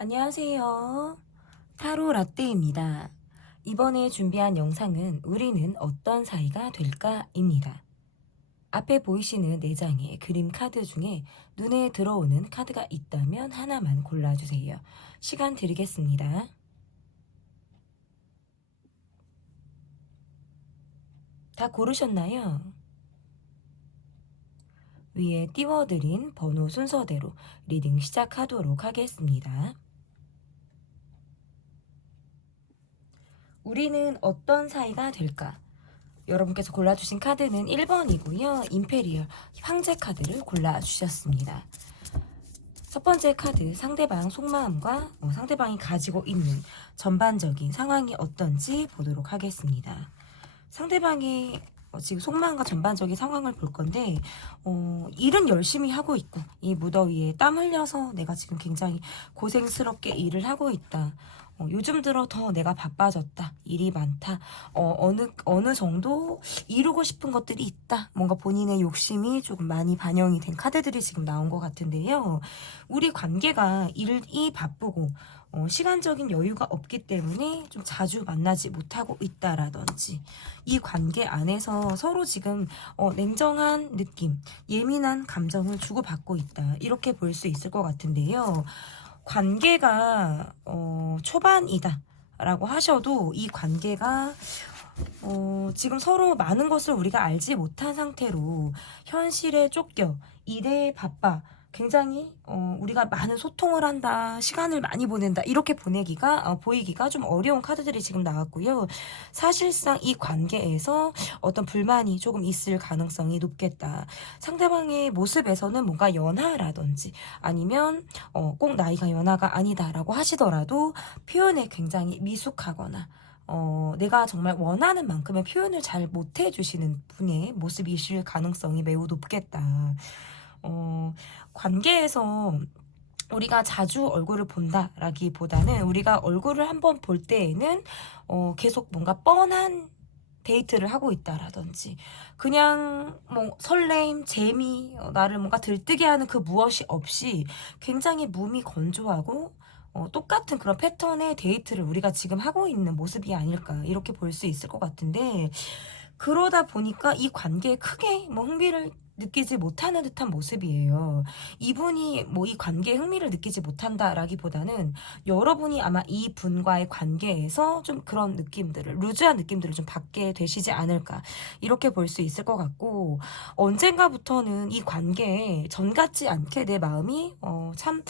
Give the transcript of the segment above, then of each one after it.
안녕하세요. 타로 라떼입니다. 이번에 준비한 영상은 우리는 어떤 사이가 될까입니다. 앞에 보이시는 4장의 그림 카드 중에 눈에 들어오는 카드가 있다면 하나만 골라주세요. 시간 드리겠습니다. 다 고르셨나요? 위에 띄워드린 번호 순서대로 리딩 시작하도록 하겠습니다. 우리는 어떤 사이가 될까? 여러분께서 골라주신 카드는 1번이고요. 임페리얼 황제 카드를 골라주셨습니다. 첫 번째 카드, 상대방 속마음과 상대방이 가지고 있는 전반적인 상황이 어떤지 보도록 하겠습니다. 상대방이 지금 속마음과 전반적인 상황을 볼 건데 일은 열심히 하고 있고 이 무더위에 땀 흘려서 내가 지금 굉장히 고생스럽게 일을 하고 있다. 요즘 들어 더 내가 바빠졌다. 일이 많다. 어느 정도 이루고 싶은 것들이 있다. 뭔가 본인의 욕심이 조금 많이 반영이 된 카드들이 지금 나온 것 같은데요. 우리 관계가 일이 바쁘고 시간적인 여유가 없기 때문에 좀 자주 만나지 못하고 있다라든지 이 관계 안에서 서로 지금 냉정한 느낌, 예민한 감정을 주고받고 있다. 이렇게 볼 수 있을 것 같은데요. 관계가 초반이다 라고 하셔도 이 관계가 지금 서로 많은 것을 우리가 알지 못한 상태로 현실에 쫓겨 일에 바빠 굉장히 우리가 많은 소통을 한다, 시간을 많이 보낸다 이렇게 보이기가 좀 어려운 카드들이 지금 나왔고요. 사실상 이 관계에서 어떤 불만이 조금 있을 가능성이 높겠다. 상대방의 모습에서는 뭔가 연하라든지 아니면 꼭 나이가 연하가 아니다라고 하시더라도 표현에 굉장히 미숙하거나 내가 정말 원하는 만큼의 표현을 잘 못해주시는 분의 모습이실 가능성이 매우 높겠다. 관계에서 우리가 자주 얼굴을 본다라기보다는 우리가 얼굴을 한번 볼 때에는 계속 뭔가 뻔한 데이트를 하고 있다라든지 그냥 뭐 설렘, 재미, 나를 뭔가 들뜨게 하는 그 무엇이 없이 굉장히 몸이 건조하고 똑같은 그런 패턴의 데이트를 우리가 지금 하고 있는 모습이 아닐까 이렇게 볼 수 있을 것 같은데 그러다 보니까 이 관계에 크게 뭐 흥미를 느끼지 못하는 듯한 모습이에요. 이분이 뭐 이 관계에 흥미를 느끼지 못한다라기보다는 여러분이 아마 이 분과의 관계에서 좀 그런 느낌들을, 루즈한 느낌들을 좀 받게 되시지 않을까. 이렇게 볼 수 있을 것 같고, 언젠가부터는 이 관계에 전 같지 않게 내 마음이, 참,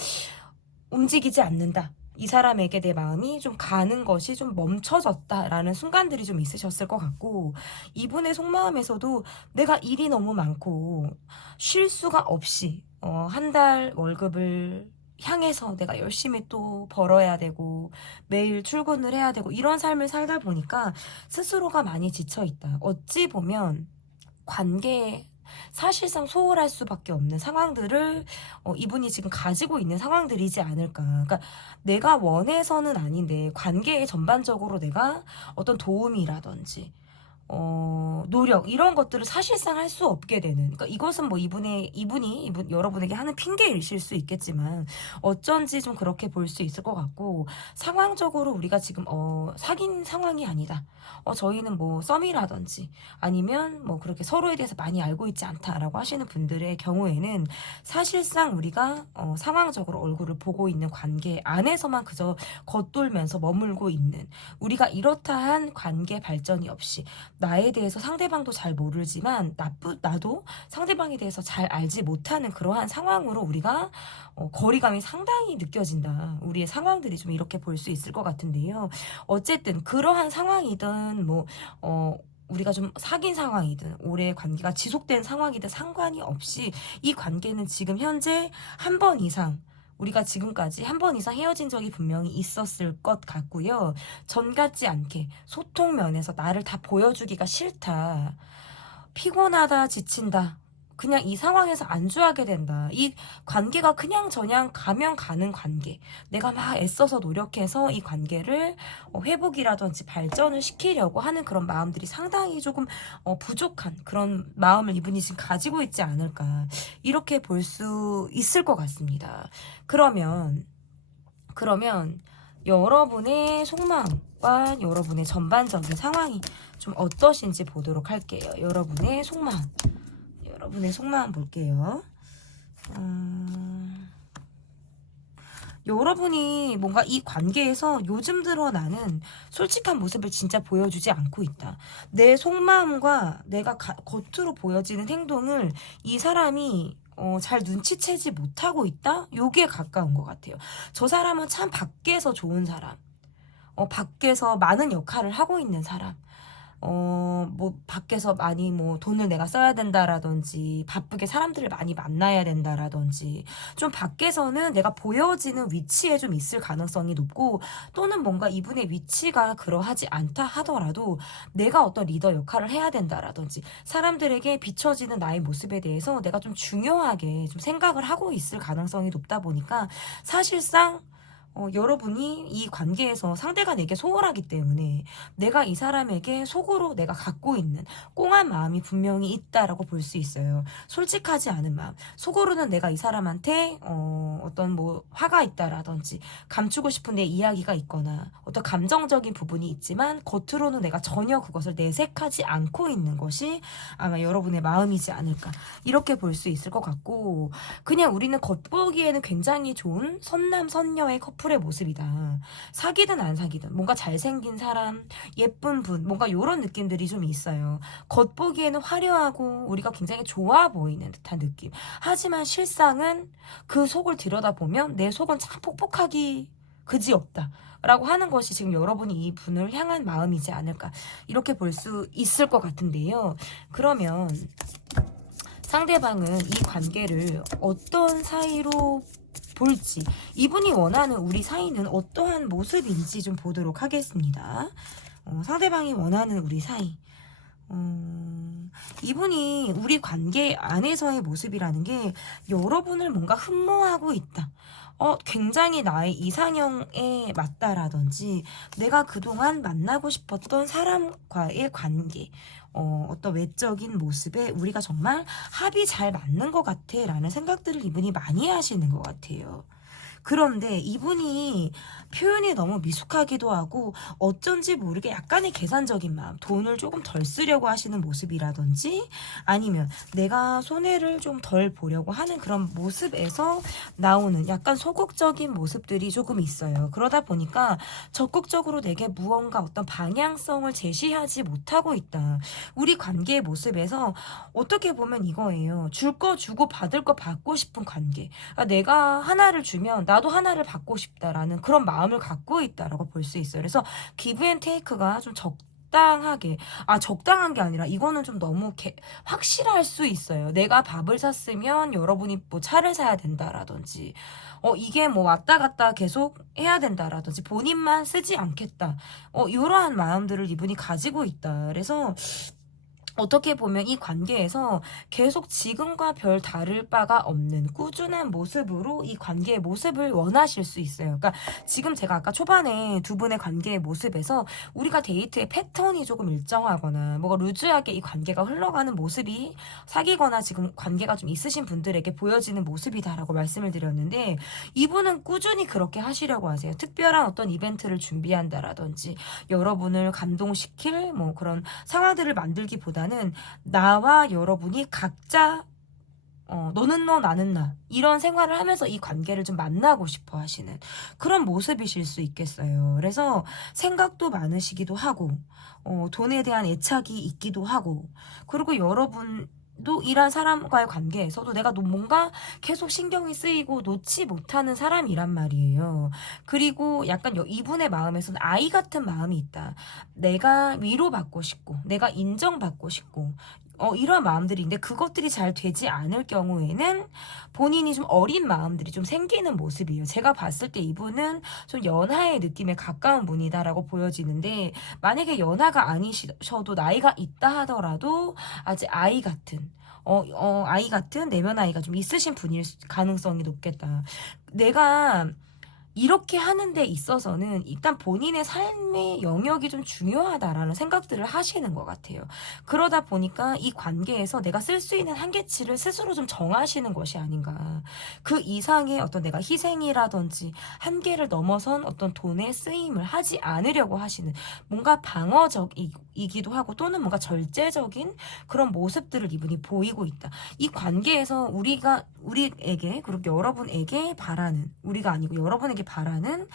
움직이지 않는다. 이 사람에게 내 마음이 좀 가는 것이 좀 멈춰졌다라는 순간들이 좀 있으셨을 것 같고 이분의 속마음에서도 내가 일이 너무 많고 쉴 수가 없이 한 달 월급을 향해서 내가 열심히 또 벌어야 되고 매일 출근을 해야 되고 이런 삶을 살다 보니까 스스로가 많이 지쳐 있다. 어찌 보면 관계에 사실상 소홀할 수밖에 없는 상황들을 이분이 지금 가지고 있는 상황들이지 않을까. 그러니까 내가 원해서는 아닌데 관계에 전반적으로 내가 어떤 도움이라든지 노력 이런 것들을 사실상 할 수 없게 되는. 그러니까 이것은 뭐 이분이 여러분에게 하는 핑계이실 수 있겠지만 어쩐지 좀 그렇게 볼 수 있을 것 같고 상황적으로 우리가 지금 사귄 상황이 아니다. 저희는 뭐 썸이라든지 아니면 뭐 그렇게 서로에 대해서 많이 알고 있지 않다라고 하시는 분들의 경우에는 사실상 우리가 상황적으로 얼굴을 보고 있는 관계 안에서만 그저 겉돌면서 머물고 있는 우리가 이렇다한 관계 발전이 없이 나에 대해서 상대방도 잘 모르지만 나도 상대방에 대해서 잘 알지 못하는 그러한 상황으로 우리가 거리감이 상당히 느껴진다. 우리의 상황들이 좀 이렇게 볼 수 있을 것 같은데요. 어쨌든 그러한 상황이든 우리가 좀 사귄 상황이든 오래 관계가 지속된 상황이든 상관이 없이 이 관계는 지금 현재 한 번 이상 우리가 지금까지 한 번 이상 헤어진 적이 분명히 있었을 것 같고요. 전 같지 않게 소통 면에서 나를 다 보여주기가 싫다. 피곤하다, 지친다. 그냥 이 상황에서 안주하게 된다. 이 관계가 그냥 저냥 가면 가는 관계. 내가 막 애써서 노력해서 이 관계를 회복이라든지 발전을 시키려고 하는 그런 마음들이 상당히 조금 부족한 그런 마음을 이분이 지금 가지고 있지 않을까. 이렇게 볼 수 있을 것 같습니다. 그러면 그러면 여러분의 속마음과 여러분의 전반적인 상황이 좀 어떠신지 보도록 할게요. 여러분의 속마음 볼게요. 여러분이 뭔가 이 관계에서 요즘 들어 나는 솔직한 모습을 진짜 보여주지 않고 있다. 내 속마음과 내가 겉으로 보여지는 행동을 이 사람이 잘 눈치채지 못하고 있다? 요게 가까운 것 같아요. 저 사람은 참 밖에서 좋은 사람, 밖에서 많은 역할을 하고 있는 사람, 뭐, 밖에서 많이 뭐, 돈을 내가 써야 된다라든지, 바쁘게 사람들을 많이 만나야 된다라든지, 좀 밖에서는 내가 보여지는 위치에 좀 있을 가능성이 높고, 또는 뭔가 이분의 위치가 그러하지 않다 하더라도, 내가 어떤 리더 역할을 해야 된다라든지, 사람들에게 비춰지는 나의 모습에 대해서 내가 좀 중요하게 좀 생각을 하고 있을 가능성이 높다 보니까, 사실상, 여러분이 이 관계에서 상대가 내게 소홀하기 때문에 내가 이 사람에게 속으로 내가 갖고 있는 꽁한 마음이 분명히 있다라고 볼 수 있어요. 솔직하지 않은 마음. 속으로는 내가 이 사람한테 어떤 뭐 화가 있다라든지 감추고 싶은 내 이야기가 있거나 어떤 감정적인 부분이 있지만 겉으로는 내가 전혀 그것을 내색하지 않고 있는 것이 아마 여러분의 마음이지 않을까 이렇게 볼 수 있을 것 같고 그냥 우리는 겉보기에는 굉장히 좋은 선남 선녀의 커플의 모습이다. 사귀든 안 사귀든 뭔가 잘생긴 사람, 예쁜 분, 뭔가 이런 느낌들이 좀 있어요. 겉보기에는 화려하고 우리가 굉장히 좋아 보이는 듯한 느낌. 하지만 실상은 그 속을 들여다보면 내 속은 참 폭폭하기 그지없다. 라고 하는 것이 지금 여러분이 이 분을 향한 마음이지 않을까 이렇게 볼 수 있을 것 같은데요. 그러면 상대방은 이 관계를 어떤 사이로 볼지 이분이 원하는 우리 사이는 어떠한 모습인지 좀 보도록 하겠습니다. 상대방이 원하는 우리 사이 이분이 우리 관계 안에서의 모습이라는 게 여러분을 뭔가 흠모하고 있다. 굉장히 나의 이상형에 맞다라든지 내가 그동안 만나고 싶었던 사람과의 관계 어떤 외적인 모습에 우리가 정말 합이 잘 맞는 것 같아 라는 생각들을 이분이 많이 하시는 것 같아요. 그런데 이분이 표현이 너무 미숙하기도 하고 어쩐지 모르게 약간의 계산적인 마음, 돈을 조금 덜 쓰려고 하시는 모습이라든지 아니면 내가 손해를 좀 덜 보려고 하는 그런 모습에서 나오는 약간 소극적인 모습들이 조금 있어요. 그러다 보니까 적극적으로 내게 무언가 어떤 방향성을 제시하지 못하고 있다. 우리 관계의 모습에서 어떻게 보면 이거예요. 줄 거 주고 받을 거 받고 싶은 관계. 그러니까 내가 하나를 주면 나도 하나를 받고 싶다라는 그런 마음을 갖고 있다라고 볼 수 있어요. 그래서 기브 앤 테이크가 좀 적당하게 적당한 게 아니라 이거는 좀 너무 확실할 수 있어요. 내가 밥을 샀으면 여러분이 뭐 차를 사야 된다라든지 이게 뭐 왔다 갔다 계속 해야 된다라든지 본인만 쓰지 않겠다. 이러한 마음들을 이분이 가지고 있다. 그래서 어떻게 보면 이 관계에서 계속 지금과 별 다를 바가 없는 꾸준한 모습으로 이 관계의 모습을 원하실 수 있어요. 그러니까 지금 제가 아까 초반에 두 분의 관계의 모습에서 우리가 데이트의 패턴이 조금 일정하거나 뭐가 루즈하게 이 관계가 흘러가는 모습이 사귀거나 지금 관계가 좀 있으신 분들에게 보여지는 모습이다라고 말씀을 드렸는데 이분은 꾸준히 그렇게 하시려고 하세요. 특별한 어떤 이벤트를 준비한다라든지 여러분을 감동시킬 뭐 그런 상황들을 만들기보다는 나와 여러분이 각자 너는 너 나는 나 이런 생활을 하면서 이 관계를 좀 만나고 싶어 하시는 그런 모습이실 수 있겠어요. 그래서 생각도 많으시기도 하고 돈에 대한 애착이 있기도 하고 그리고 여러분도 이런 사람과의 관계에서도 내가 뭔가 계속 신경이 쓰이고 놓지 못하는 사람이란 말이에요. 그리고 약간 이분의 마음에서는 아이 같은 마음이 있다. 내가 위로받고 싶고 내가 인정받고 싶고 이런 마음들이 있는데 그것들이 잘 되지 않을 경우에는 본인이 좀 어린 마음들이 좀 생기는 모습이에요. 제가 봤을 때 이분은 좀 연하의 느낌에 가까운 분이다라고 보여지는데 만약에 연하가 아니셔도 나이가 있다 하더라도 아직 아이 같은 아이 같은 내면 아이가 좀 있으신 분일 가능성이 높겠다. 내가 이렇게 하는 데 있어서는 일단 본인의 삶의 영역이 좀 중요하다라는 생각들을 하시는 것 같아요. 그러다 보니까 이 관계에서 내가 쓸 수 있는 한계치를 스스로 좀 정하시는 것이 아닌가. 그 이상의 어떤 내가 희생이라든지 한계를 넘어선 어떤 돈의 쓰임을 하지 않으려고 하시는 뭔가 방어적이기도 하고 또는 뭔가 절제적인 그런 모습들을 이분이 보이고 있다. 이 관계에서 우리에게 그리고 여러분에게 바라는 우리가 아니고 여러분에게 바라는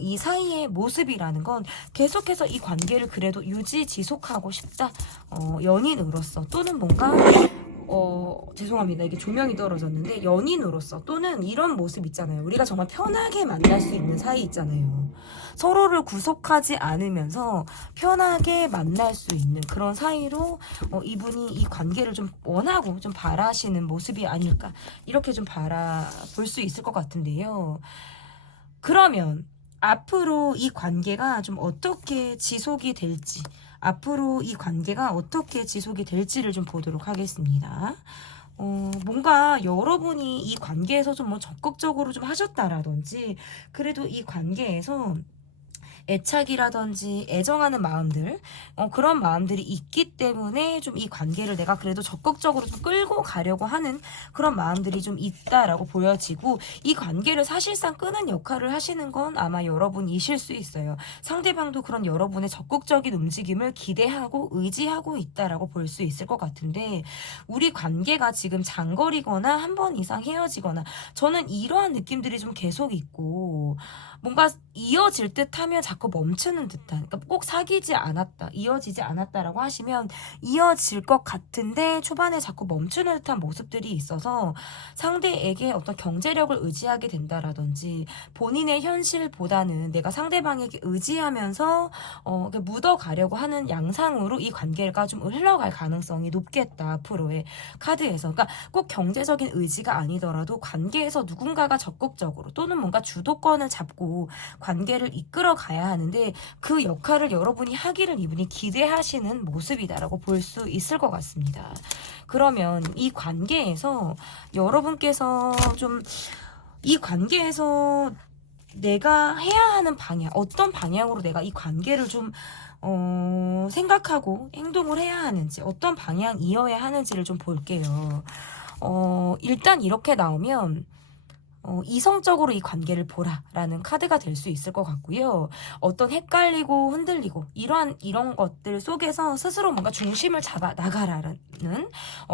이 사이의 모습이라는 건 계속해서 이 관계를 그래도 지속하고 싶다. 연인으로서 또는 뭔가 죄송합니다. 이게 조명이 떨어졌는데 연인으로서 또는 이런 모습 있잖아요. 우리가 정말 편하게 만날 수 있는 사이 있잖아요. 서로를 구속하지 않으면서 편하게 만날 수 있는 그런 사이로 이분이 이 관계를 좀 원하고 좀 바라시는 모습이 아닐까 이렇게 좀 바라볼 수 있을 것 같은데요. 그러면 앞으로 이 관계가 좀 어떻게 지속이 될지 앞으로 이 관계가 어떻게 지속이 될지를 좀 보도록 하겠습니다. 뭔가 여러분이 이 관계에서 좀 뭐 적극적으로 좀 하셨다라든지 그래도 이 관계에서 애착이라든지 애정하는 마음들 그런 마음들이 있기 때문에 좀 이 관계를 내가 그래도 적극적으로 좀 끌고 가려고 하는 그런 마음들이 좀 있다라고 보여지고 이 관계를 사실상 끄는 역할을 하시는 건 아마 여러분이실 수 있어요. 상대방도 그런 여러분의 적극적인 움직임을 기대하고 의지하고 있다라고 볼 수 있을 것 같은데 우리 관계가 지금 장거리거나 한 번 이상 헤어지거나 저는 이러한 느낌들이 좀 계속 있고 뭔가 이어질 듯 하면 자꾸 멈추는 듯한 그러니까 꼭 사귀지 않았다 이어지지 않았다라고 하시면 이어질 것 같은데 초반에 자꾸 멈추는 듯한 모습들이 있어서 상대에게 어떤 경제력을 의지하게 된다라든지 본인의 현실보다는 내가 상대방에게 의지하면서 묻어가려고 하는 양상으로 이 관계가 좀 흘러갈 가능성이 높겠다 앞으로의 카드에서 그러니까 꼭 경제적인 의지가 아니더라도 관계에서 누군가가 적극적으로 또는 뭔가 주도권을 잡고 관계를 이끌어 가야 하는데 그 역할을 여러분이 하기를 이분이 기대하시는 모습이다라고 볼 수 있을 것 같습니다. 그러면 이 관계에서 여러분께서 좀 이 관계에서 내가 해야 하는 방향 어떤 방향으로 내가 이 관계를 좀 생각하고 행동을 해야 하는지 어떤 방향이어야 하는지를 좀 볼게요. 일단 이렇게 나오면 이성적으로 이 관계를 보라라는 카드가 될 수 있을 것 같고요. 어떤 헷갈리고 흔들리고 이런 것들 속에서 스스로 뭔가 중심을 잡아 나가라는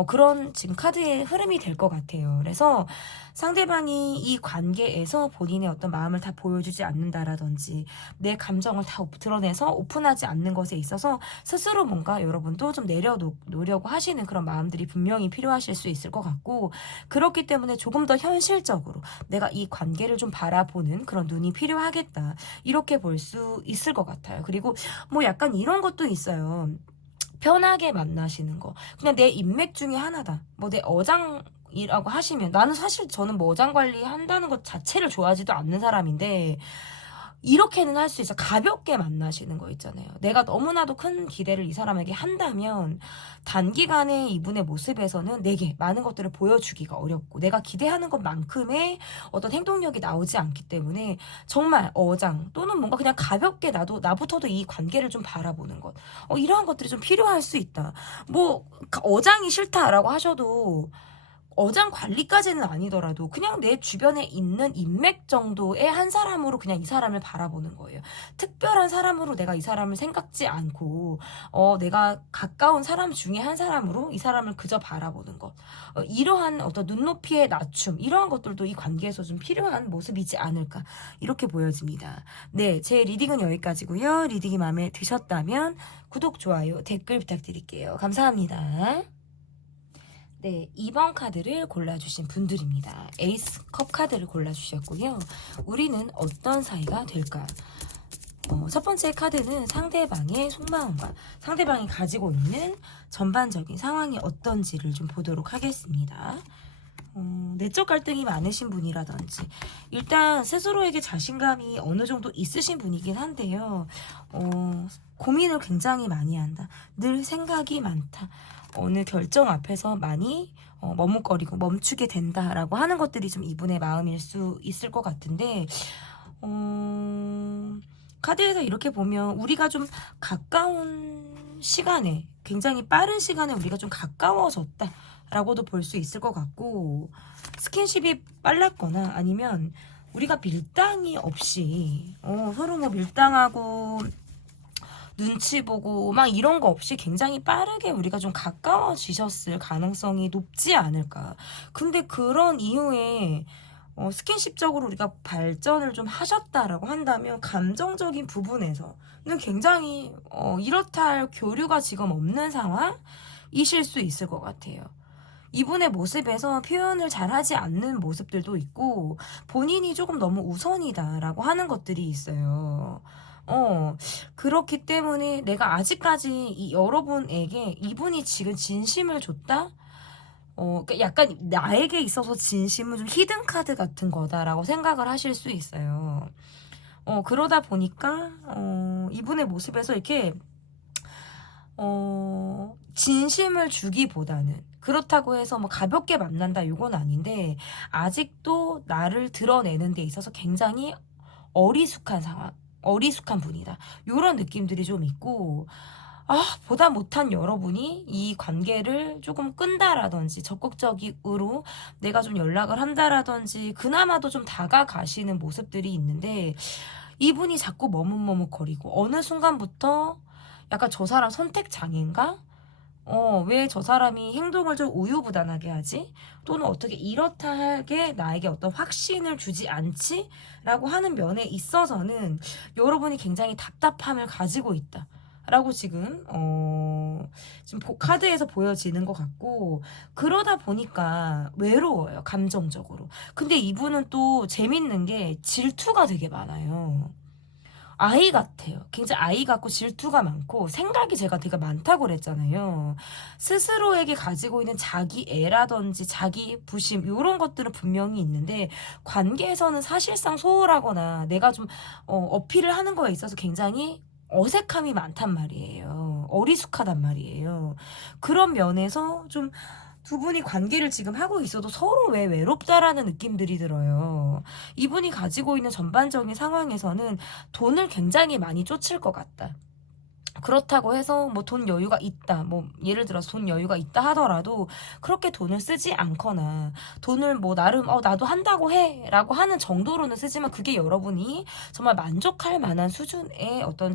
그런 지금 카드의 흐름이 될 것 같아요. 그래서 상대방이 이 관계에서 본인의 어떤 마음을 다 보여주지 않는다라든지 내 감정을 다 드러내서 오픈하지 않는 것에 있어서 스스로 뭔가 여러분도 좀 내려놓으려고 하시는 그런 마음들이 분명히 필요하실 수 있을 것 같고 그렇기 때문에 조금 더 현실적으로 내가 이 관계를 좀 바라보는 그런 눈이 필요하겠다. 이렇게 볼 수 있을 것 같아요. 그리고 뭐 약간 이런 것도 있어요. 편하게 만나시는 거. 그냥 내 인맥 중에 하나다. 뭐 내 어장이라고 하시면 나는 사실 저는 뭐 어장 관리 한다는 것 자체를 좋아하지도 않는 사람인데 이렇게는 할 수 있어. 가볍게 만나시는 거 있잖아요. 내가 너무나도 큰 기대를 이 사람에게 한다면 단기간에 이분의 모습에서는 내게 많은 것들을 보여주기가 어렵고 내가 기대하는 것만큼의 어떤 행동력이 나오지 않기 때문에 정말 어장 또는 뭔가 그냥 가볍게 나부터도 이 관계를 좀 바라보는 것 이러한 것들이 좀 필요할 수 있다. 뭐 어장이 싫다라고 하셔도 어장 관리까지는 아니더라도 그냥 내 주변에 있는 인맥 정도의 한 사람으로 그냥 이 사람을 바라보는 거예요. 특별한 사람으로 내가 이 사람을 생각지 않고 내가 가까운 사람 중에 한 사람으로 이 사람을 그저 바라보는 것. 이러한 어떤 눈높이의 낮춤 이러한 것들도 이 관계에서 좀 필요한 모습이지 않을까 이렇게 보여집니다. 네, 제 리딩은 여기까지고요. 리딩이 마음에 드셨다면 구독, 좋아요, 댓글 부탁드릴게요. 감사합니다. 네, 2번 카드를 골라주신 분들입니다. 에이스 컵 카드를 골라주셨고요. 우리는 어떤 사이가 될까? 첫 번째 카드는 상대방의 속마음과 상대방이 가지고 있는 전반적인 상황이 어떤지를 좀 보도록 하겠습니다. 내적 갈등이 많으신 분이라든지 일단 스스로에게 자신감이 어느 정도 있으신 분이긴 한데요. 고민을 굉장히 많이 한다. 늘 생각이 많다. 어느 결정 앞에서 많이 머뭇거리고 멈추게 된다라고 하는 것들이 좀 이분의 마음일 수 있을 것 같은데 카드에서 이렇게 보면 우리가 좀 가까운 시간에, 굉장히 빠른 시간에 우리가 좀 가까워졌다 라고도 볼 수 있을 것 같고, 스킨십이 빨랐거나 아니면 우리가 밀당이 없이 서로 뭐 밀당하고 눈치 보고 막 이런 거 없이 굉장히 빠르게 우리가 좀 가까워지셨을 가능성이 높지 않을까. 근데 그런 이후에 스킨십적으로 우리가 발전을 좀 하셨다라고 한다면 감정적인 부분에서는 굉장히 이렇다 할 교류가 지금 없는 상황이실 수 있을 것 같아요. 이분의 모습에서 표현을 잘하지 않는 모습들도 있고 본인이 조금 너무 우선이다라고 하는 것들이 있어요. 그렇기 때문에 내가 아직까지 이 여러분에게 이분이 지금 진심을 줬다? 그러니까 약간 나에게 있어서 진심은 좀 히든 카드 같은 거다라고 생각을 하실 수 있어요. 그러다 보니까 이분의 모습에서 이렇게 진심을 주기보다는 그렇다고 해서 뭐 가볍게 만난다 이건 아닌데 아직도 나를 드러내는 데 있어서 굉장히 어리숙한 상황, 어리숙한 분이다. 이런 느낌들이 좀 있고 보다 못한 여러분이 이 관계를 조금 끈다라든지 적극적으로 내가 좀 연락을 한다라든지 그나마도 좀 다가가시는 모습들이 있는데 이분이 자꾸 머뭇머뭇거리고 어느 순간부터 약간 저 사람 선택 장애인가? 왜 저 사람이 행동을 좀 우유부단하게 하지? 또는 어떻게 이렇다하게 나에게 어떤 확신을 주지 않지? 라고 하는 면에 있어서는 여러분이 굉장히 답답함을 가지고 있다. 라고 지금 카드에서 보여지는 것 같고 그러다 보니까 외로워요. 감정적으로. 근데 이분은 또 재밌는 게 질투가 되게 많아요. 아이 같아요. 굉장히 아이 같고 질투가 많고 생각이 제가 되게 많다고 그랬잖아요. 스스로에게 가지고 있는 자기 애라든지 자기 부심 이런 것들은 분명히 있는데 관계에서는 사실상 소홀하거나 내가 좀 어필을 하는 거에 있어서 굉장히 어색함이 많단 말이에요. 어리숙하단 말이에요. 그런 면에서 좀 두 분이 관계를 지금 하고 있어도 서로 왜 외롭다라는 느낌들이 들어요. 이분이 가지고 있는 전반적인 상황에서는 돈을 굉장히 많이 쫓을 것 같다. 그렇다고 해서 뭐 돈 여유가 있다. 뭐 예를 들어서 돈 여유가 있다 하더라도 그렇게 돈을 쓰지 않거나 돈을 뭐 나름 나도 한다고 해라고 하는 정도로는 쓰지만 그게 여러분이 정말 만족할 만한 수준의 어떤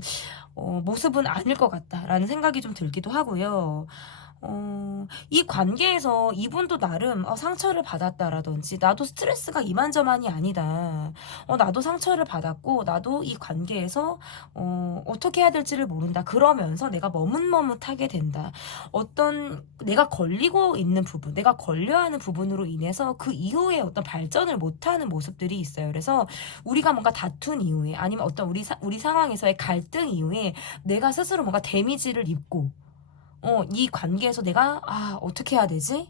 모습은 아닐 것 같다라는 생각이 좀 들기도 하고요. 이 관계에서 이분도 나름 상처를 받았다라든지 나도 스트레스가 이만저만이 아니다. 나도 상처를 받았고 나도 이 관계에서 어떻게 해야 될지를 모른다. 그러면서 내가 머뭇머뭇하게 된다. 어떤 내가 걸리고 있는 부분, 내가 걸려하는 부분으로 인해서 그 이후에 어떤 발전을 못하는 모습들이 있어요. 그래서 우리가 뭔가 다툰 이후에 아니면 어떤 우리 상황에서의 갈등 이후에 내가 스스로 뭔가 데미지를 입고 이 관계에서 내가 어떻게 해야 되지?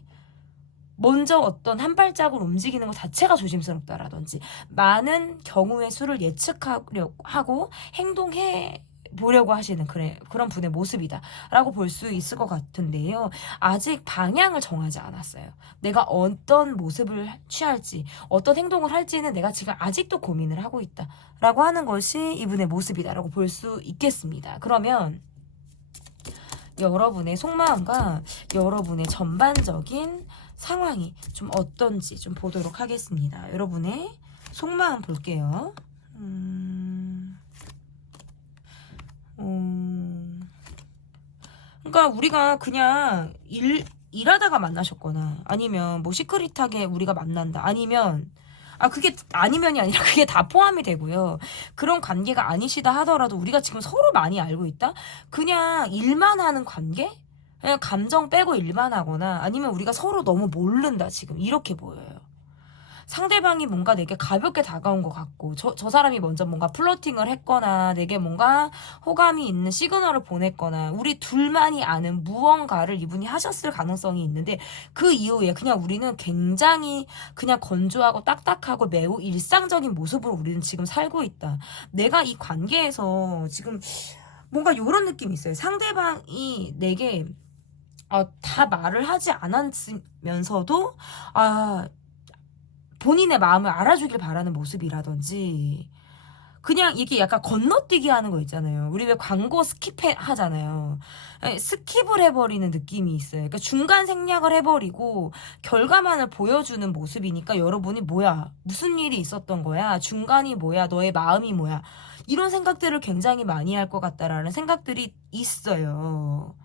먼저 어떤 한 발짝을 움직이는 것 자체가 조심스럽다라든지 많은 경우의 수를 예측하려고 하고 행동해 보려고 하시는 그런 분의 모습이다 라고 볼 수 있을 것 같은데요. 아직 방향을 정하지 않았어요. 내가 어떤 모습을 취할지 어떤 행동을 할지는 내가 지금 아직도 고민을 하고 있다 라고 하는 것이 이분의 모습이다 라고 볼 수 있겠습니다. 그러면 여러분의 속마음과 여러분의 전반적인 상황이 좀 어떤지 좀 보도록 하겠습니다. 여러분의 속마음 볼게요. 그러니까 우리가 그냥 일하다가 만나셨거나 아니면 뭐 시크릿하게 우리가 만난다. 아니면 그게 아니면이 아니라 그게 다 포함이 되고요. 그런 관계가 아니시다 하더라도 우리가 지금 서로 많이 알고 있다? 그냥 일만 하는 관계? 그냥 감정 빼고 일만 하거나 아니면 우리가 서로 너무 모른다 지금 이렇게 보여요. 상대방이 뭔가 내게 가볍게 다가온 것 같고 저 사람이 먼저 뭔가 플러팅을 했거나 내게 뭔가 호감이 있는 시그널을 보냈거나 우리 둘만이 아는 무언가를 이분이 하셨을 가능성이 있는데 그 이후에 그냥 우리는 굉장히 그냥 건조하고 딱딱하고 매우 일상적인 모습으로 우리는 지금 살고 있다. 내가 이 관계에서 지금 뭔가 이런 느낌이 있어요. 상대방이 내게 다 말을 하지 않았으면서도 본인의 마음을 알아주길 바라는 모습이라든지 그냥 이게 약간 건너뛰기 하는 거 있잖아요. 우리 왜 광고 하잖아요. 아니, 스킵을 해버리는 느낌이 있어요. 그러니까 중간 생략을 해버리고 결과만을 보여주는 모습이니까 여러분이 뭐야? 무슨 일이 있었던 거야? 중간이 뭐야? 너의 마음이 뭐야? 이런 생각들을 굉장히 많이 할 것 같다라는 생각들이 있어요.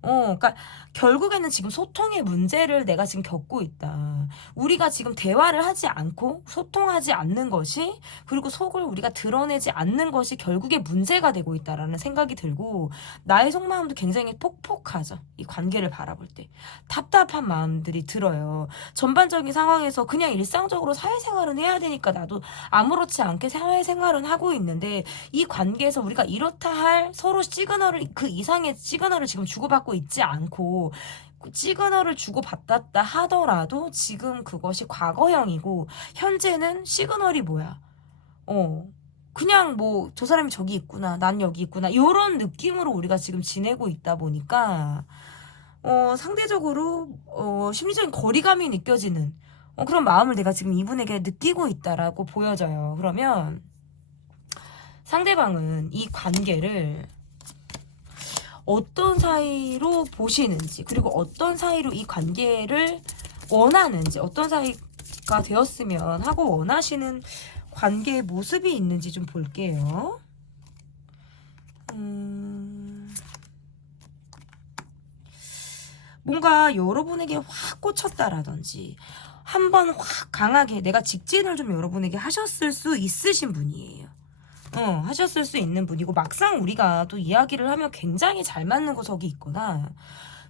그러니까 결국에는 지금 소통의 문제를 내가 지금 겪고 있다. 우리가 지금 대화를 하지 않고 소통하지 않는 것이, 그리고 속을 우리가 드러내지 않는 것이 결국에 문제가 되고 있다라는 생각이 들고, 나의 속마음도 굉장히 폭폭하죠. 이 관계를 바라볼 때 답답한 마음들이 들어요. 전반적인 상황에서 그냥 일상적으로 사회생활은 해야 되니까 나도 아무렇지 않게 사회생활은 하고 있는데, 이 관계에서 우리가 이렇다 할 서로 시그널을, 그 이상의 시그널을 지금 주고받고 있지 않고, 시그널을 주고받았다 하더라도 지금 그것이 과거형이고, 현재는 시그널이 뭐야? 그냥 뭐 저 사람이 저기 있구나, 난 여기 있구나, 이런 느낌으로 우리가 지금 지내고 있다 보니까 상대적으로 심리적인 거리감이 느껴지는 그런 마음을 내가 지금 이분에게 느끼고 있다라고 보여져요. 그러면 상대방은 이 관계를 어떤 사이로 보시는지, 그리고 어떤 사이로 이 관계를 원하는지, 어떤 사이가 되었으면 하고 원하시는 관계의 모습이 있는지 좀 볼게요. 뭔가 여러분에게 확 꽂혔다라든지 한번 확 강하게 내가 직진을 좀 여러분에게 하셨을 수 있으신 분이에요. 하셨을 수 있는 분이고, 막상 우리가 또 이야기를 하면 굉장히 잘 맞는 구석이 있거나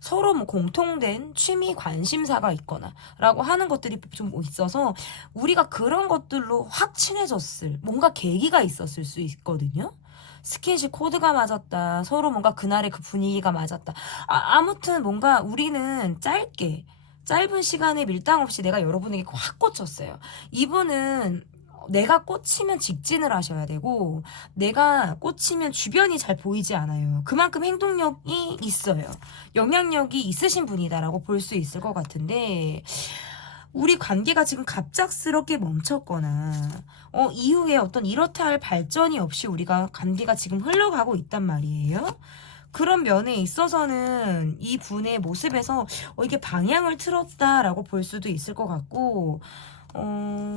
서로 뭐 공통된 취미 관심사가 있거나 라고 하는 것들이 좀 있어서 우리가 그런 것들로 확 친해졌을 뭔가 계기가 있었을 수 있거든요. 스킨십 코드가 맞았다, 서로 뭔가 그날의 그 분위기가 맞았다, 아무튼 뭔가 우리는 짧은 시간에 밀당 없이 내가 여러분에게 확 꽂혔어요. 이분은 내가 꽂히면 직진을 하셔야 되고, 내가 꽂히면 주변이 잘 보이지 않아요. 그만큼 행동력이 있어요. 영향력이 있으신 분이다라고 볼 수 있을 것 같은데, 우리 관계가 지금 갑작스럽게 멈췄거나 이후에 어떤 이렇다 할 발전이 없이 우리가 관계가 지금 흘러가고 있단 말이에요. 그런 면에 있어서는 이 분의 모습에서 이게 방향을 틀었다라고 볼 수도 있을 것 같고,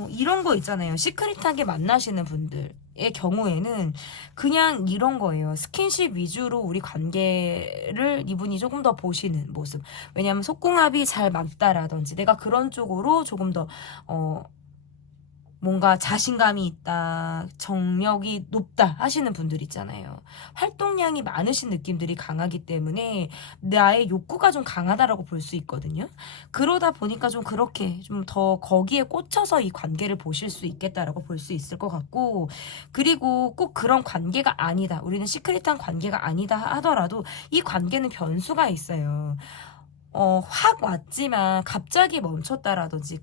이런 거 있잖아요. 시크릿하게 만나시는 분들의 경우에는 그냥 이런 거예요. 스킨십 위주로 우리 관계를 이분이 조금 더 보시는 모습. 왜냐하면 속궁합이 잘 맞다라든지 내가 그런 쪽으로 조금 더 뭔가 자신감이 있다, 정력이 높다 하시는 분들 있잖아요. 활동량이 많으신 느낌들이 강하기 때문에 나의 욕구가 좀 강하다라고 볼 수 있거든요. 그러다 보니까 좀 그렇게 좀 더 거기에 꽂혀서 이 관계를 보실 수 있겠다라고 볼 수 있을 것 같고, 그리고 꼭 그런 관계가 아니다, 우리는 시크릿한 관계가 아니다 하더라도 이 관계는 변수가 있어요. 확 왔지만 갑자기 멈췄다라든지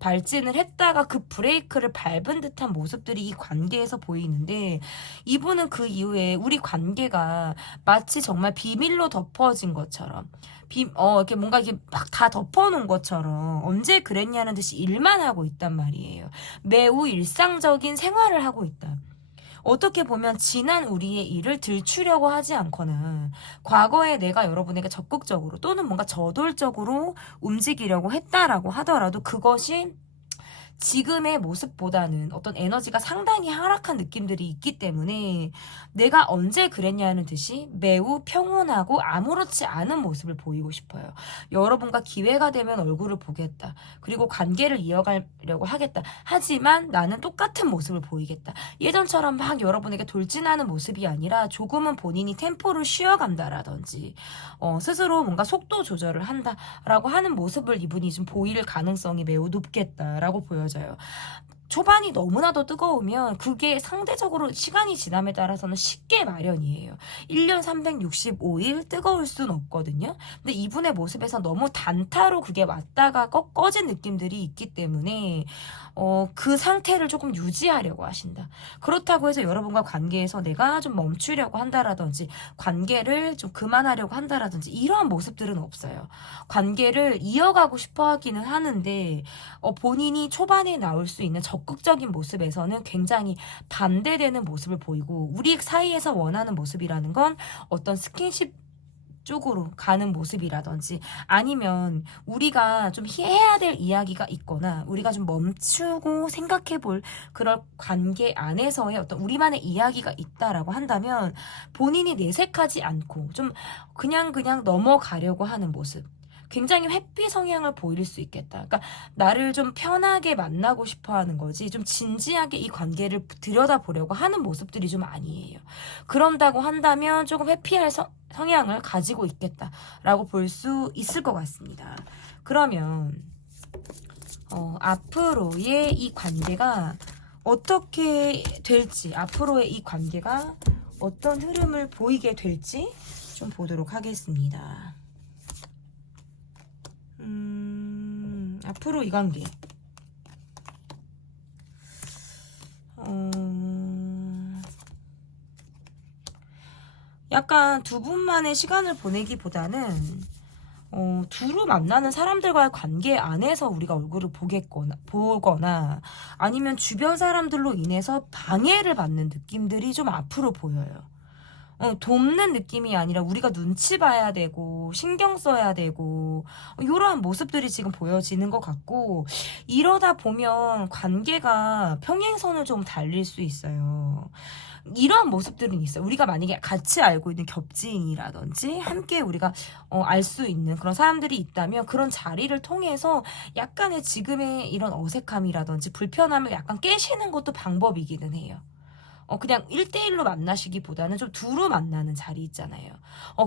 발진을 했다가 그 브레이크를 밟은 듯한 모습들이 이 관계에서 보이는데, 이분은 그 이후에 우리 관계가 마치 정말 비밀로 덮어진 것처럼, 이렇게 뭔가 이렇게 막 다 덮어놓은 것처럼 언제 그랬냐는 듯이 일만 하고 있단 말이에요. 매우 일상적인 생활을 하고 있다. 어떻게 보면 지난 우리의 일을 들추려고 하지 않거나 과거에 내가 여러분에게 적극적으로 또는 뭔가 저돌적으로 움직이려고 했다라고 하더라도 그것이 지금의 모습보다는 어떤 에너지가 상당히 하락한 느낌들이 있기 때문에 내가 언제 그랬냐는 듯이 매우 평온하고 아무렇지 않은 모습을 보이고 싶어요. 여러분과 기회가 되면 얼굴을 보겠다, 그리고 관계를 이어가려고 하겠다, 하지만 나는 똑같은 모습을 보이겠다. 예전처럼 막 여러분에게 돌진하는 모습이 아니라 조금은 본인이 템포를 쉬어간다라든지 스스로 뭔가 속도 조절을 한다라고 하는 모습을 이분이 좀 보일 가능성이 매우 높겠다라고 보여져요. 초반이 너무나도 뜨거우면 그게 상대적으로 시간이 지남에 따라서는 쉽게 마련이에요. 1년 365일 뜨거울 순 없거든요. 근데 이분의 모습에서 너무 단타로 그게 왔다가 꺼진 느낌들이 있기 때문에 그 상태를 조금 유지하려고 하신다. 그렇다고 해서 여러분과 관계에서 내가 좀 멈추려고 한다라든지 관계를 좀 그만하려고 한다라든지 이러한 모습들은 없어요. 관계를 이어가고 싶어 하기는 하는데 본인이 초반에 나올 수 있는 적극적인 모습에서는 굉장히 반대되는 모습을 보이고, 우리 사이에서 원하는 모습이라는 건 어떤 스킨십 쪽으로 가는 모습이라든지, 아니면 우리가 좀 해야 될 이야기가 있거나 우리가 좀 멈추고 생각해 볼 그런 관계 안에서의 어떤 우리만의 이야기가 있다라고 한다면, 본인이 내색하지 않고 좀 그냥 넘어가려고 하는 모습, 굉장히 회피 성향을 보일 수 있겠다. 그러니까 나를 좀 편하게 만나고 싶어 하는 거지, 좀 진지하게 이 관계를 들여다보려고 하는 모습들이 좀 아니에요. 그런다고 한다면 조금 회피할 성향을 가지고 있겠다라고 볼 수 있을 것 같습니다. 그러면 앞으로의 이 관계가 어떻게 될지, 앞으로의 이 관계가 어떤 흐름을 보이게 될지 좀 보도록 하겠습니다. 앞으로 이 관계 약간 두 분만의 시간을 보내기보다는 두루 만나는 사람들과의 관계 안에서 우리가 얼굴을 보거나 아니면 주변 사람들로 인해서 방해를 받는 느낌들이 좀 앞으로 보여요. 돕는 느낌이 아니라 우리가 눈치 봐야 되고 신경 써야 되고 이러한 모습들이 지금 보여지는 것 같고, 이러다 보면 관계가 평행선을 좀 달릴 수 있어요. 이러한 모습들은 있어요. 우리가 만약에 같이 알고 있는 겹지인이라든지 함께 우리가 알 수 있는 그런 사람들이 있다면, 그런 자리를 통해서 약간의 지금의 이런 어색함이라든지 불편함을 약간 깨시는 것도 방법이기는 해요. 그냥 1대1로 만나시기보다는 좀 두루 만나는 자리 있잖아요.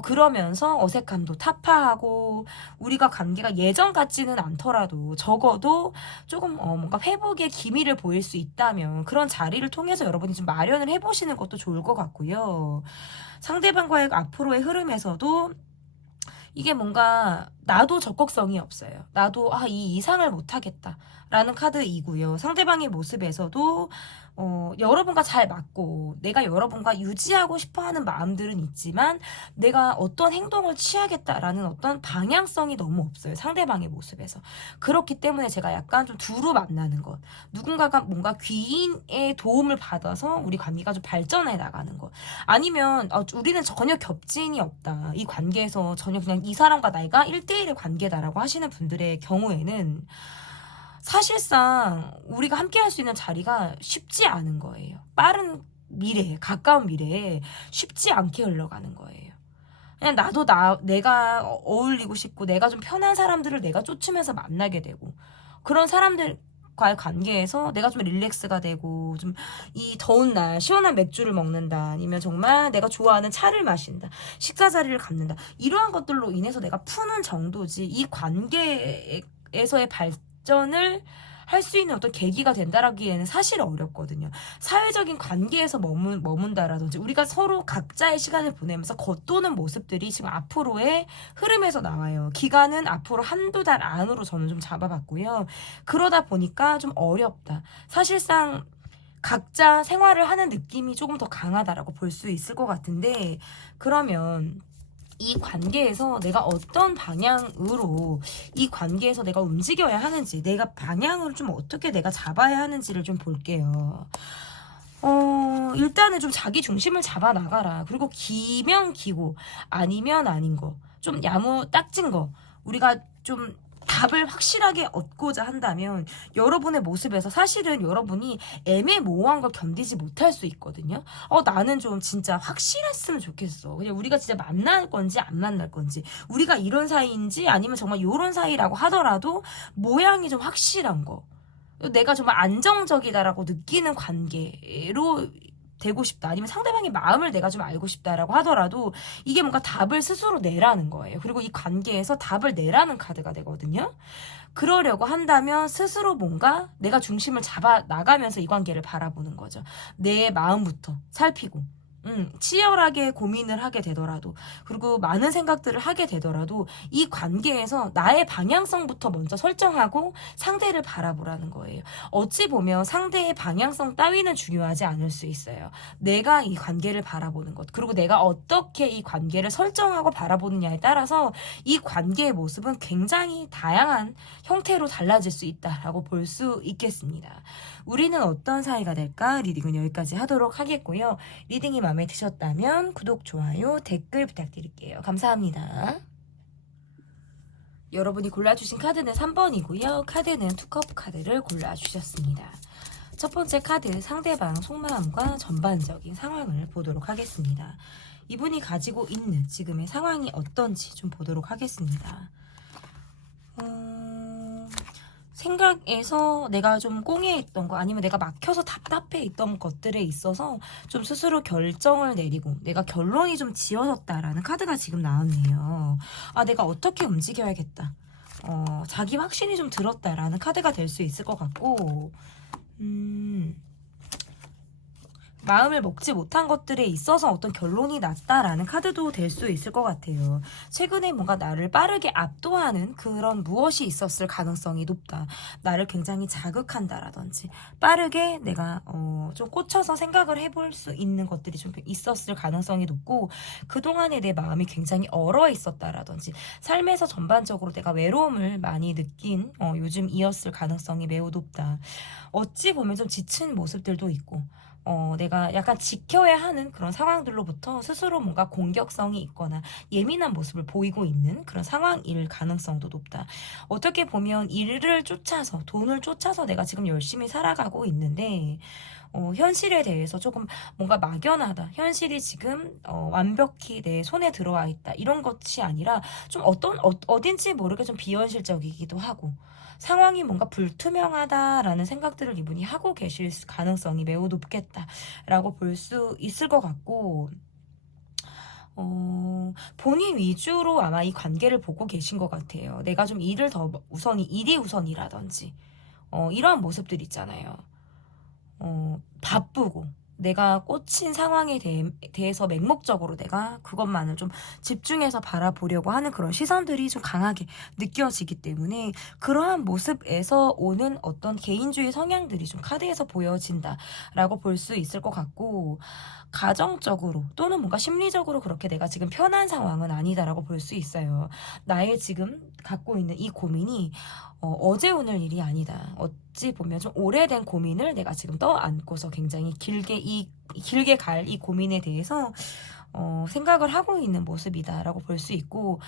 그러면서 어색함도 타파하고, 우리가 관계가 예전 같지는 않더라도 적어도 조금 뭔가 회복의 기미를 보일 수 있다면 그런 자리를 통해서 여러분이 좀 마련을 해보시는 것도 좋을 것 같고요. 상대방과의 앞으로의 흐름에서도 이게 뭔가 나도 적극성이 없어요. 나도 이 이상을 못하겠다 라는 카드이고요. 상대방의 모습에서도 여러분과 잘 맞고 내가 여러분과 유지하고 싶어하는 마음들은 있지만 내가 어떤 행동을 취하겠다라는 어떤 방향성이 너무 없어요. 상대방의 모습에서. 그렇기 때문에 제가 약간 좀 두루 만나는 것, 누군가가 뭔가 귀인의 도움을 받아서 우리 관계가 좀 발전해 나가는 것, 아니면 우리는 전혀 겹지인이 없다, 이 관계에서 전혀 그냥 이 사람과 나이가 1대1의 관계다라고 하시는 분들의 경우에는 사실상 우리가 함께 할 수 있는 자리가 쉽지 않은 거예요. 빠른 미래에, 가까운 미래에 쉽지 않게 흘러가는 거예요. 그냥 내가 어울리고 싶고 내가 좀 편한 사람들을 내가 쫓으면서 만나게 되고, 그런 사람들과의 관계에서 내가 좀 릴렉스가 되고, 좀 이 더운 날 시원한 맥주를 먹는다, 아니면 정말 내가 좋아하는 차를 마신다, 식사 자리를 갖는다, 이러한 것들로 인해서 내가 푸는 정도지, 이 관계에서의 발전을 할 수 있는 어떤 계기가 된다라기에는 사실 어렵거든요. 사회적인 관계에서 머문다라든지 우리가 서로 각자의 시간을 보내면서 겉도는 모습들이 지금 앞으로의 흐름에서 나와요. 기간은 앞으로 한두 달 안으로 저는 좀 잡아봤고요. 그러다 보니까 좀 어렵다. 사실상 각자 생활을 하는 느낌이 조금 더 강하다라고 볼 수 있을 것 같은데, 그러면 이 관계에서 내가 어떤 방향으로 이 관계에서 내가 움직여야 하는지, 내가 방향을 좀 어떻게 내가 잡아야 하는지를 좀 볼게요. 일단은 좀 자기 중심을 잡아 나가라. 그리고 기면 기고 아니면 아닌 거, 좀 야무딱진 거, 우리가 좀 답을 확실하게 얻고자 한다면 여러분의 모습에서 사실은 여러분이 애매모호한 걸 견디지 못할 수 있거든요. 나는 좀 진짜 확실했으면 좋겠어. 그냥 우리가 진짜 만날 건지 안 만날 건지, 우리가 이런 사이인지 아니면 정말 이런 사이라고 하더라도 모양이 좀 확실한 거, 내가 정말 안정적이다라고 느끼는 관계로 되고 싶다, 아니면 상대방의 마음을 내가 좀 알고 싶다라고 하더라도 이게 뭔가 답을 스스로 내라는 거예요. 그리고 이 관계에서 답을 내라는 카드가 되거든요. 그러려고 한다면 스스로 뭔가 내가 중심을 잡아 나가면서 이 관계를 바라보는 거죠. 내 마음부터 살피고, 치열하게 고민을 하게 되더라도, 그리고 많은 생각들을 하게 되더라도 이 관계에서 나의 방향성부터 먼저 설정하고 상대를 바라보라는 거예요. 어찌 보면 상대의 방향성 따위는 중요하지 않을 수 있어요. 내가 이 관계를 바라보는 것, 그리고 내가 어떻게 이 관계를 설정하고 바라보느냐에 따라서 이 관계의 모습은 굉장히 다양한 형태로 달라질 수 있다라고 볼 수 있겠습니다. 우리는 어떤 사이가 될까? 리딩은 여기까지 하도록 하겠고요. 리딩이 마음에 드셨다면 구독, 좋아요, 댓글 부탁드릴게요. 감사합니다. 여러분이 골라주신 카드는 3번이고요. 카드는 투컵 카드를 골라주셨습니다. 첫 번째 카드, 상대방 속마음과 전반적인 상황을 보도록 하겠습니다. 이분이 가지고 있는 지금의 상황이 어떤지 좀 보도록 하겠습니다. 생각에서 내가 좀 꽁해했던 거, 아니면 내가 막혀서 답답해 있던 것들에 있어서 좀 스스로 결정을 내리고 내가 결론이 좀 지어졌다라는 카드가 지금 나왔네요. 아, 내가 어떻게 움직여야겠다. 자기 확신이 좀 들었다라는 카드가 될 수 있을 것 같고, 마음을 먹지 못한 것들에 있어서 어떤 결론이 났다라는 카드도 될 수 있을 것 같아요. 최근에 뭔가 나를 빠르게 압도하는 그런 무엇이 있었을 가능성이 높다. 나를 굉장히 자극한다라든지 빠르게 내가 좀 꽂혀서 생각을 해볼 수 있는 것들이 좀 있었을 가능성이 높고, 그동안에 내 마음이 굉장히 얼어 있었다라든지 삶에서 전반적으로 내가 외로움을 많이 느낀 요즘이었을 가능성이 매우 높다. 어찌 보면 좀 지친 모습들도 있고, 내가 약간 지켜야 하는 그런 상황들로부터 스스로 뭔가 공격성이 있거나 예민한 모습을 보이고 있는 그런 상황일 가능성도 높다. 어떻게 보면 일을 쫓아서, 돈을 쫓아서 내가 지금 열심히 살아가고 있는데, 현실에 대해서 조금 뭔가 막연하다. 현실이 지금 완벽히 내 손에 들어와 있다. 이런 것이 아니라 좀 어딘지 모르게 좀 비현실적이기도 하고, 상황이 뭔가 불투명하다라는 생각들을 이분이 하고 계실 가능성이 매우 높겠다라고 볼 수 있을 것 같고, 본인 위주로 아마 이 관계를 보고 계신 것 같아요. 내가 좀 일이 우선이라든지, 이러한 모습들 있잖아요. 바쁘고, 내가 꽂힌 상황에 대해서 맹목적으로 내가 그것만을 좀 집중해서 바라보려고 하는 그런 시선들이 좀 강하게 느껴지기 때문에, 그러한 모습에서 오는 어떤 개인주의 성향들이 좀 카드에서 보여진다라고 볼 수 있을 것 같고, 가정적으로 또는 뭔가 심리적으로 그렇게 내가 지금 편한 상황은 아니다라고 볼 수 있어요. 나의 지금 갖고 있는 이 고민이 어제 오늘 일이 아니다. 어찌 보면 좀 오래된 고민을 내가 지금 떠안고서 굉장히 길게 갈 이 고민에 대해서 생각을 하고 있는 모습이다라고 볼 수 있고,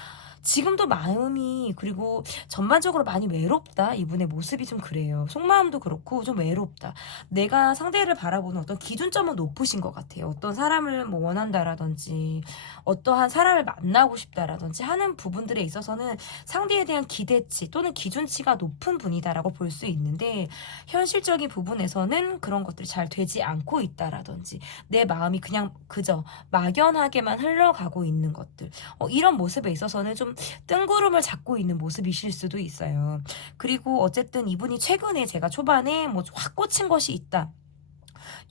지금도 마음이, 그리고 전반적으로 많이 외롭다. 이분의 모습이 좀 그래요. 속마음도 그렇고 좀 외롭다. 내가 상대를 바라보는 어떤 기준점은 높으신 것 같아요. 어떤 사람을 뭐 원한다라든지 어떠한 사람을 만나고 싶다라든지 하는 부분들에 있어서는 상대에 대한 기대치 또는 기준치가 높은 분이다라고 볼 수 있는데, 현실적인 부분에서는 그런 것들이 잘 되지 않고 있다라든지 내 마음이 그냥 그저 막연하게만 흘러가고 있는 것들, 이런 모습에 있어서는 좀 뜬구름을 잡고 있는 모습이실 수도 있어요. 그리고 어쨌든 이분이 최근에 제가 초반에 뭐 확 꽂힌 것이 있다.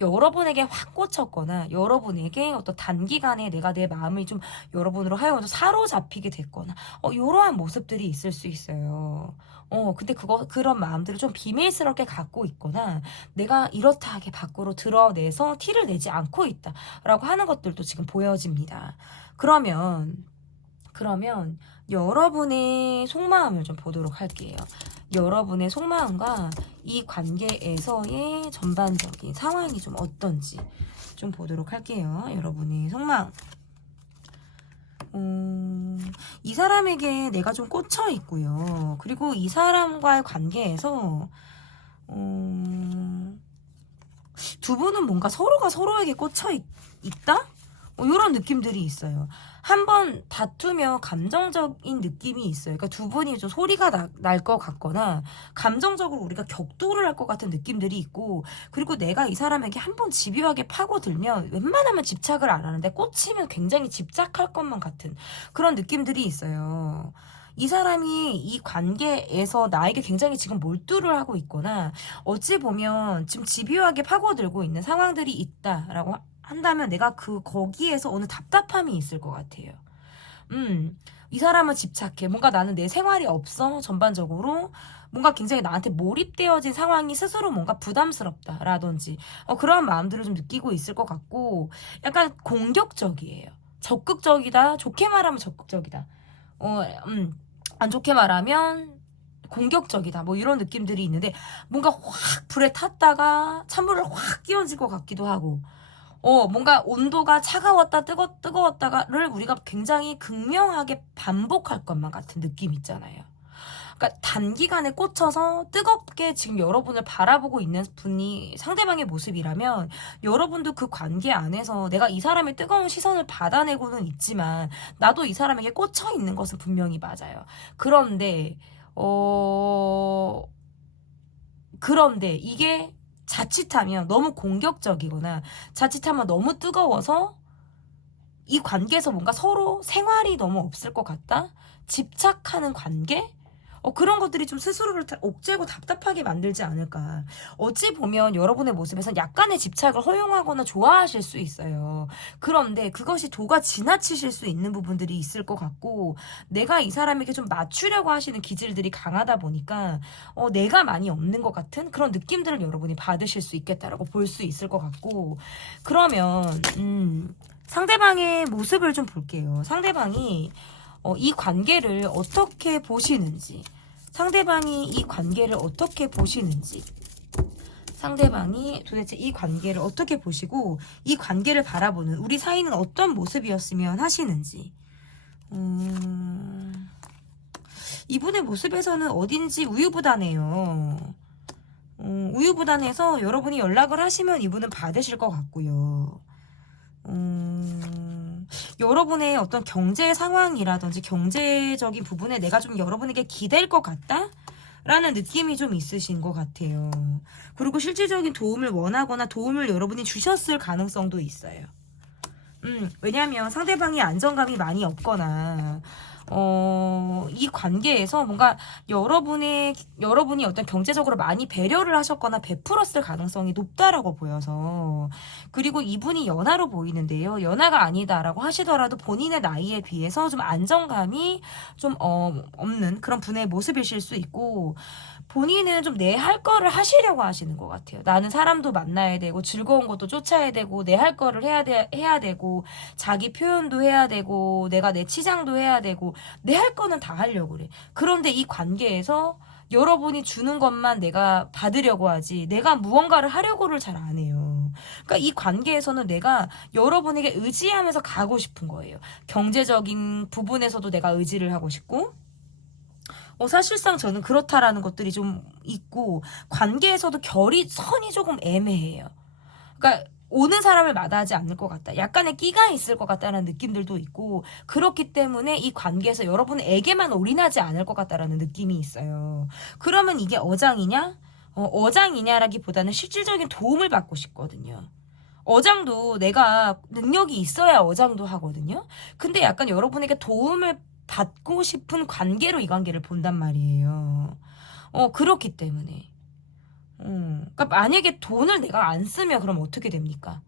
여러분에게 확 꽂혔거나 여러분에게 어떤 단기간에 내가 내 마음을 좀 여러분으로 하여금 좀 사로잡히게 됐거나 이러한 모습들이 있을 수 있어요. 근데 그런 마음들을 좀 비밀스럽게 갖고 있거나 내가 이렇다 하게 밖으로 드러내서 티를 내지 않고 있다라고 하는 것들도 지금 보여집니다. 그러면 여러분의 속마음을 좀 보도록 할게요. 여러분의 속마음과 이 관계에서의 전반적인 상황이 좀 어떤지 좀 보도록 할게요. 여러분의 속마음. 이 사람에게 내가 좀 꽂혀 있고요. 그리고 이 사람과의 관계에서 두 분은 뭔가 서로가 서로에게 꽂혀 있다? 이런 느낌들이 있어요. 한번 다투며 감정적인 느낌이 있어요. 그러니까 두 분이 좀 소리가 날 것 같거나 감정적으로 우리가 격돌을 할 것 같은 느낌들이 있고, 그리고 내가 이 사람에게 한번 집요하게 파고들면 웬만하면 집착을 안 하는데 꽂히면 굉장히 집착할 것만 같은 그런 느낌들이 있어요. 이 사람이 이 관계에서 나에게 굉장히 지금 몰두를 하고 있거나 어찌 보면 지금 집요하게 파고들고 있는 상황들이 있다라고 한다면 내가 거기에서 어느 답답함이 있을 것 같아요. 이 사람은 집착해. 뭔가 나는 내 생활이 없어. 전반적으로. 뭔가 굉장히 나한테 몰입되어진 상황이 스스로 뭔가 부담스럽다라든지 그런 마음들을 좀 느끼고 있을 것 같고 약간 공격적이에요. 적극적이다. 좋게 말하면 적극적이다. 안 좋게 말하면 공격적이다. 뭐 이런 느낌들이 있는데 뭔가 확 불에 탔다가 찬물을 확 끼얹을 것 같기도 하고 뭔가 온도가 차가웠다 뜨거웠다가를 우리가 굉장히 극명하게 반복할 것만 같은 느낌 있잖아요. 그러니까 단기간에 꽂혀서 뜨겁게 지금 여러분을 바라보고 있는 분이 상대방의 모습이라면 여러분도 그 관계 안에서 내가 이 사람의 뜨거운 시선을 받아내고는 있지만 나도 이 사람에게 꽂혀 있는 것은 분명히 맞아요. 그런데 이게 자칫하면 너무 공격적이거나 자칫하면 너무 뜨거워서 이 관계에서 뭔가 서로 생활이 너무 없을 것 같다? 집착하는 관계? 그런 것들이 좀 스스로를 옥죄고 답답하게 만들지 않을까. 어찌 보면 여러분의 모습에선 약간의 집착을 허용하거나 좋아하실 수 있어요. 그런데 그것이 도가 지나치실 수 있는 부분들이 있을 것 같고 내가 이 사람에게 좀 맞추려고 하시는 기질들이 강하다 보니까 내가 많이 없는 것 같은 그런 느낌들을 여러분이 받으실 수 있겠다라고 볼 수 있을 것 같고 그러면 상대방의 모습을 좀 볼게요. 상대방이 이 관계를 어떻게 보시는지 상대방이 이 관계를 어떻게 보시는지 상대방이 도대체 이 관계를 어떻게 보시고 이 관계를 바라보는 우리 사이는 어떤 모습이었으면 하시는지 이분의 모습에서는 어딘지 우유부단해요. 우유부단해서 여러분이 연락을 하시면 이분은 받으실 것 같고요. 여러분의 어떤 경제 상황이라든지 경제적인 부분에 내가 좀 여러분에게 기댈 것 같다? 라는 느낌이 좀 있으신 것 같아요. 그리고 실질적인 도움을 원하거나 도움을 여러분이 주셨을 가능성도 있어요. 왜냐하면 상대방이 안정감이 많이 없거나 이 관계에서 뭔가 여러분이 어떤 경제적으로 많이 배려를 하셨거나 베풀었을 가능성이 높다라고 보여서 그리고 이분이 연하로 보이는데요. 연하가 아니다라고 하시더라도 본인의 나이에 비해서 좀 안정감이 좀 없는 그런 분의 모습이실 수 있고 본인은 좀 내 할 거를 하시려고 하시는 것 같아요. 나는 사람도 만나야 되고 즐거운 것도 쫓아야 되고 내 할 거를 해야 되고 자기 표현도 해야 되고 내가 내 치장도 해야 되고 내 할 거는 다 하려고 그래. 그런데 이 관계에서 여러분이 주는 것만 내가 받으려고 하지 내가 무언가를 하려고를 잘 안 해요. 그러니까 이 관계에서는 내가 여러분에게 의지하면서 가고 싶은 거예요. 경제적인 부분에서도 내가 의지를 하고 싶고 사실상 저는 그렇다라는 것들이 좀 있고 관계에서도 선이 조금 애매해요. 그러니까 오는 사람을 마다하지 않을 것 같다. 약간의 끼가 있을 것 같다는 느낌들도 있고 그렇기 때문에 이 관계에서 여러분에게만 올인하지 않을 것 같다라는 느낌이 있어요. 그러면 이게 어장이냐? 어장이냐라기보다는 실질적인 도움을 받고 싶거든요. 어장도 내가 능력이 있어야 어장도 하거든요. 근데 약간 여러분에게 도움을 받고 싶은 관계로 이 관계를 본단 말이에요. 그렇기 때문에. 그러니까 만약에 돈을 내가 안 쓰면 그럼 어떻게 됩니까?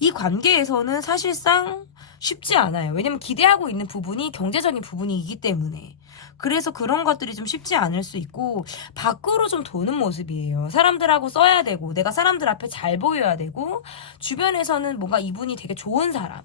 이 관계에서는 사실상 쉽지 않아요. 왜냐면 기대하고 있는 부분이 경제적인 부분이기 때문에. 그래서 그런 것들이 좀 쉽지 않을 수 있고 밖으로 좀 도는 모습이에요. 사람들하고 써야 되고 내가 사람들 앞에 잘 보여야 되고 주변에서는 뭔가 이분이 되게 좋은 사람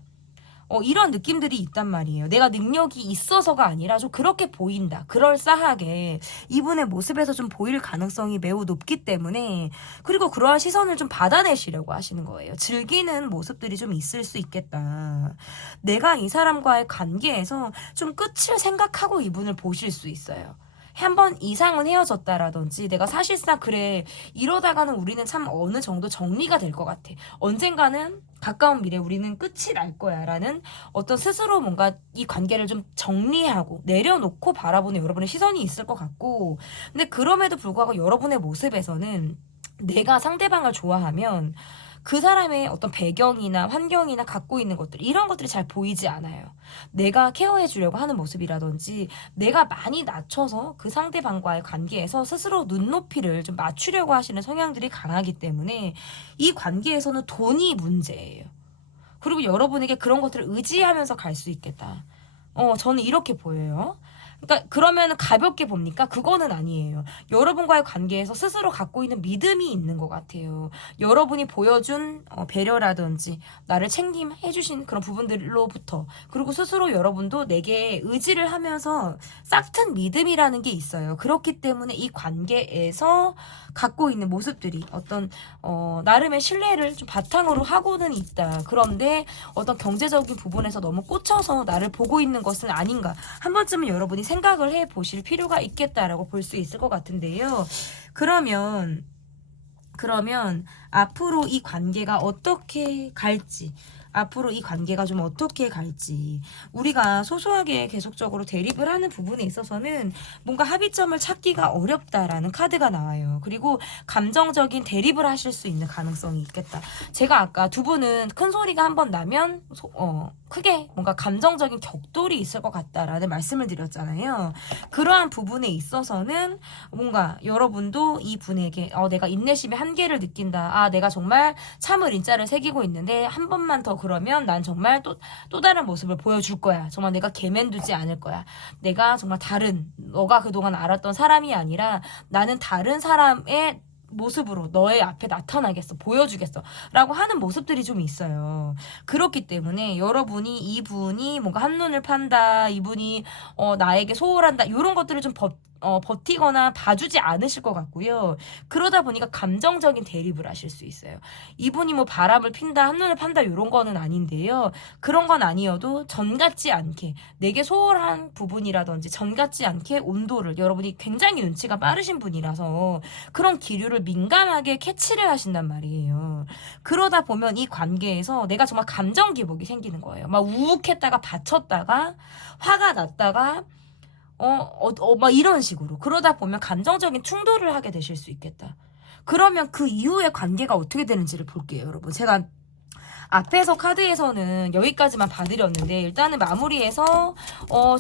이런 느낌들이 있단 말이에요. 내가 능력이 있어서가 아니라 좀 그렇게 보인다. 그럴싸하게 이분의 모습에서 좀 보일 가능성이 매우 높기 때문에 그리고 그러한 시선을 좀 받아내시려고 하시는 거예요. 즐기는 모습들이 좀 있을 수 있겠다. 내가 이 사람과의 관계에서 좀 끝을 생각하고 이분을 보실 수 있어요. 한 번 이상은 헤어졌다라든지 내가 사실상 그래 이러다가는 우리는 참 어느 정도 정리가 될 것 같아. 언젠가는 가까운 미래 우리는 끝이 날 거야 라는 어떤 스스로 뭔가 이 관계를 좀 정리하고 내려놓고 바라보는 여러분의 시선이 있을 것 같고 근데 그럼에도 불구하고 여러분의 모습에서는 내가 상대방을 좋아하면 그 사람의 어떤 배경이나 환경이나 갖고 있는 것들, 이런 것들이 잘 보이지 않아요. 내가 케어해 주려고 하는 모습이라든지 내가 많이 낮춰서 그 상대방과의 관계에서 스스로 눈높이를 좀 맞추려고 하시는 성향들이 강하기 때문에 이 관계에서는 돈이 문제예요. 그리고 여러분에게 그런 것들을 의지하면서 갈 수 있겠다. 저는 이렇게 보여요. 그러니까 그러면 가볍게 봅니까? 그거는 아니에요. 여러분과의 관계에서 스스로 갖고 있는 믿음이 있는 것 같아요. 여러분이 보여준 배려라든지 나를 책임해주신 그런 부분들로부터, 그리고 스스로 여러분도 내게 의지를 하면서 싹튼 믿음이라는 게 있어요. 그렇기 때문에 이 관계에서 갖고 있는 모습들이 어떤 나름의 신뢰를 좀 바탕으로 하고는 있다. 그런데 어떤 경제적인 부분에서 너무 꽂혀서 나를 보고 있는 것은 아닌가, 한 번쯤은 여러분이 생각을 해보실 필요가 있겠다라고 볼 수 있을 것 같은데요. 그러면 앞으로 이 관계가 어떻게 갈지, 앞으로 이 관계가 좀 어떻게 갈지, 우리가 소소하게 계속적으로 대립을 하는 부분에 있어서는 뭔가 합의점을 찾기가 어렵다라는 카드가 나와요. 그리고 감정적인 대립을 하실 수 있는 가능성이 있겠다. 제가 아까 두 분은 큰 소리가 한번 나면 크게 뭔가 감정적인 격돌이 있을 것 같다라는 말씀을 드렸잖아요. 그러한 부분에 있어서는 뭔가 여러분도 이 분에게 내가 인내심의 한계를 느낀다. 내가 정말 참을 인자를 새기고 있는데 한 번만 더 그러면 난 정말 또 다른 모습을 보여줄 거야. 정말 내가 개면두지 않을 거야. 내가 정말 다른, 너가 그동안 알았던 사람이 아니라 나는 다른 사람의 모습으로 너의 앞에 나타나겠어, 보여주겠어 라고 하는 모습들이 좀 있어요. 그렇기 때문에 여러분이 이분이 뭔가 한눈을 판다, 이분이 나에게 소홀한다, 이런 것들을 좀 버티거나 봐주지 않으실 것 같고요. 그러다 보니까 감정적인 대립을 하실 수 있어요. 이분이 뭐 바람을 핀다, 한눈을 판다 이런 거는 아닌데요. 그런 건 아니어도 전 같지 않게, 내게 소홀한 부분이라든지 전 같지 않게 온도를, 여러분이 굉장히 눈치가 빠르신 분이라서 그런 기류를 민감하게 캐치를 하신단 말이에요. 그러다 보면 이 관계에서 내가 정말 감정 기복이 생기는 거예요. 막 우욱했다가 받쳤다가 화가 났다가 막 이런 식으로. 그러다 보면 감정적인 충돌을 하게 되실 수 있겠다. 그러면 그 이후의 관계가 어떻게 되는지를 볼게요, 여러분. 제가 앞에서 카드에서는 여기까지만 봐드렸는데, 일단은 마무리해서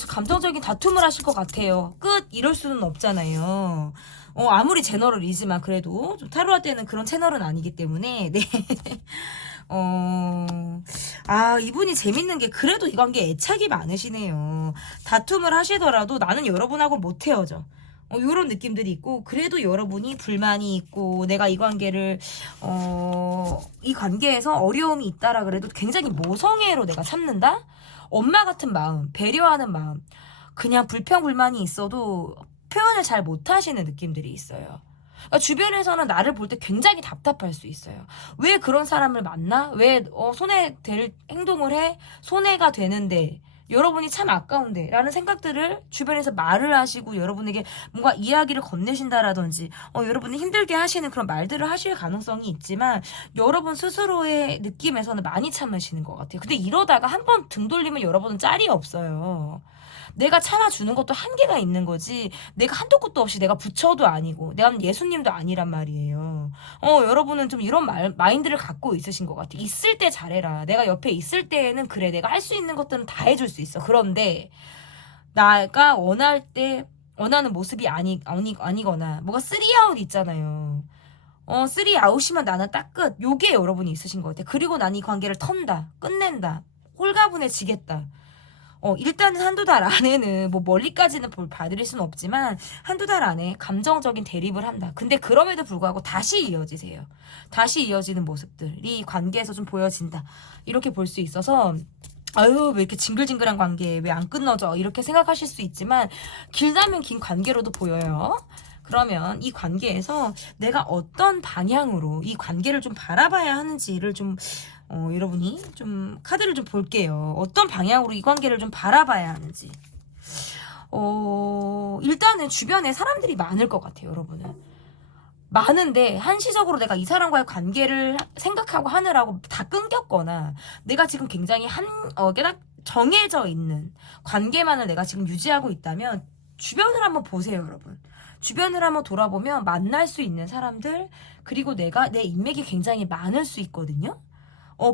감정적인 다툼을 하실 것 같아요. 끝! 이럴 수는 없잖아요. 아무리 제너럴이지만 그래도 좀 타로할 때는 그런 채널은 아니기 때문에, 네. 이분이 재밌는 게 그래도 이 관계에 애착이 많으시네요. 다툼을 하시더라도 나는 여러분하고 못 헤어져. 요런 느낌들이 있고, 그래도 여러분이 불만이 있고 내가 이 관계를 이 관계에서 어려움이 있다라 그래도 굉장히 모성애로 내가 참는다? 엄마 같은 마음, 배려하는 마음, 그냥 불평불만이 있어도 표현을 잘 못하시는 느낌들이 있어요. 그러니까 주변에서는 나를 볼 때 굉장히 답답할 수 있어요. 왜 그런 사람을 만나? 왜 손해될 행동을 해? 손해가 되는데, 여러분이 참 아까운데 라는 생각들을 주변에서 말을 하시고 여러분에게 뭔가 이야기를 건네신다라든지 여러분이 힘들게 하시는 그런 말들을 하실 가능성이 있지만, 여러분 스스로의 느낌에서는 많이 참으시는 것 같아요. 근데 이러다가 한번 등 돌리면 여러분은 짤이 없어요. 내가 참아주는 것도 한계가 있는 거지, 내가 한도 끝도 없이 내가 부처도 아니고 내가 예수님도 아니란 말이에요. 여러분은 좀 이런 마인드를 갖고 있으신 것 같아. 있을 때 잘해라. 내가 옆에 있을 때에는 그래, 내가 할 수 있는 것들은 다 해줄 수 있어. 그런데 내가 원하는 모습이 아니거나 뭐가 3아웃 있잖아요. 3아웃이면 나는 딱 끝. 요게 여러분이 있으신 것 같아요. 그리고 난 이 관계를 턴다, 끝낸다, 홀가분해지겠다. 일단은 한두 달 안에는 뭐 멀리까지는 봐드릴 수는 없지만 한두 달 안에 감정적인 대립을 한다. 근데 그럼에도 불구하고 다시 이어지세요. 다시 이어지는 모습들이 관계에서 좀 보여진다. 이렇게 볼 수 있어서 아유, 왜 이렇게 징글징글한 관계 왜 안 끝나져? 이렇게 생각하실 수 있지만 길다면 긴 관계로도 보여요. 그러면 이 관계에서 내가 어떤 방향으로 이 관계를 좀 바라봐야 하는지를 좀 여러분이 좀 카드를 좀 볼게요. 어떤 방향으로 이 관계를 좀 바라봐야 하는지. 일단은 주변에 사람들이 많을 것 같아요, 여러분은. 많은데 한시적으로 내가 이 사람과의 관계를 생각하고 하느라고 다 끊겼거나, 내가 지금 굉장히 딱 정해져 있는 관계만을 내가 지금 유지하고 있다면 주변을 한번 보세요, 여러분. 주변을 한번 돌아보면 만날 수 있는 사람들, 그리고 내 인맥이 굉장히 많을 수 있거든요.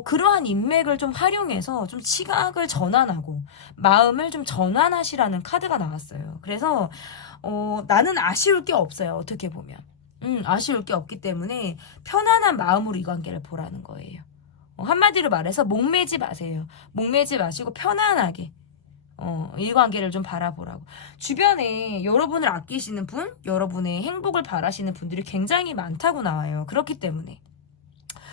그러한 인맥을 좀 활용해서 좀 시각을 전환하고 마음을 좀 전환하시라는 카드가 나왔어요. 그래서 나는 아쉬울 게 없어요. 어떻게 보면. 아쉬울 게 없기 때문에 편안한 마음으로 이 관계를 보라는 거예요. 한마디로 말해서 목매지 마세요. 목매지 마시고 편안하게 이 관계를 좀 바라보라고. 주변에 여러분을 아끼시는 분, 여러분의 행복을 바라시는 분들이 굉장히 많다고 나와요. 그렇기 때문에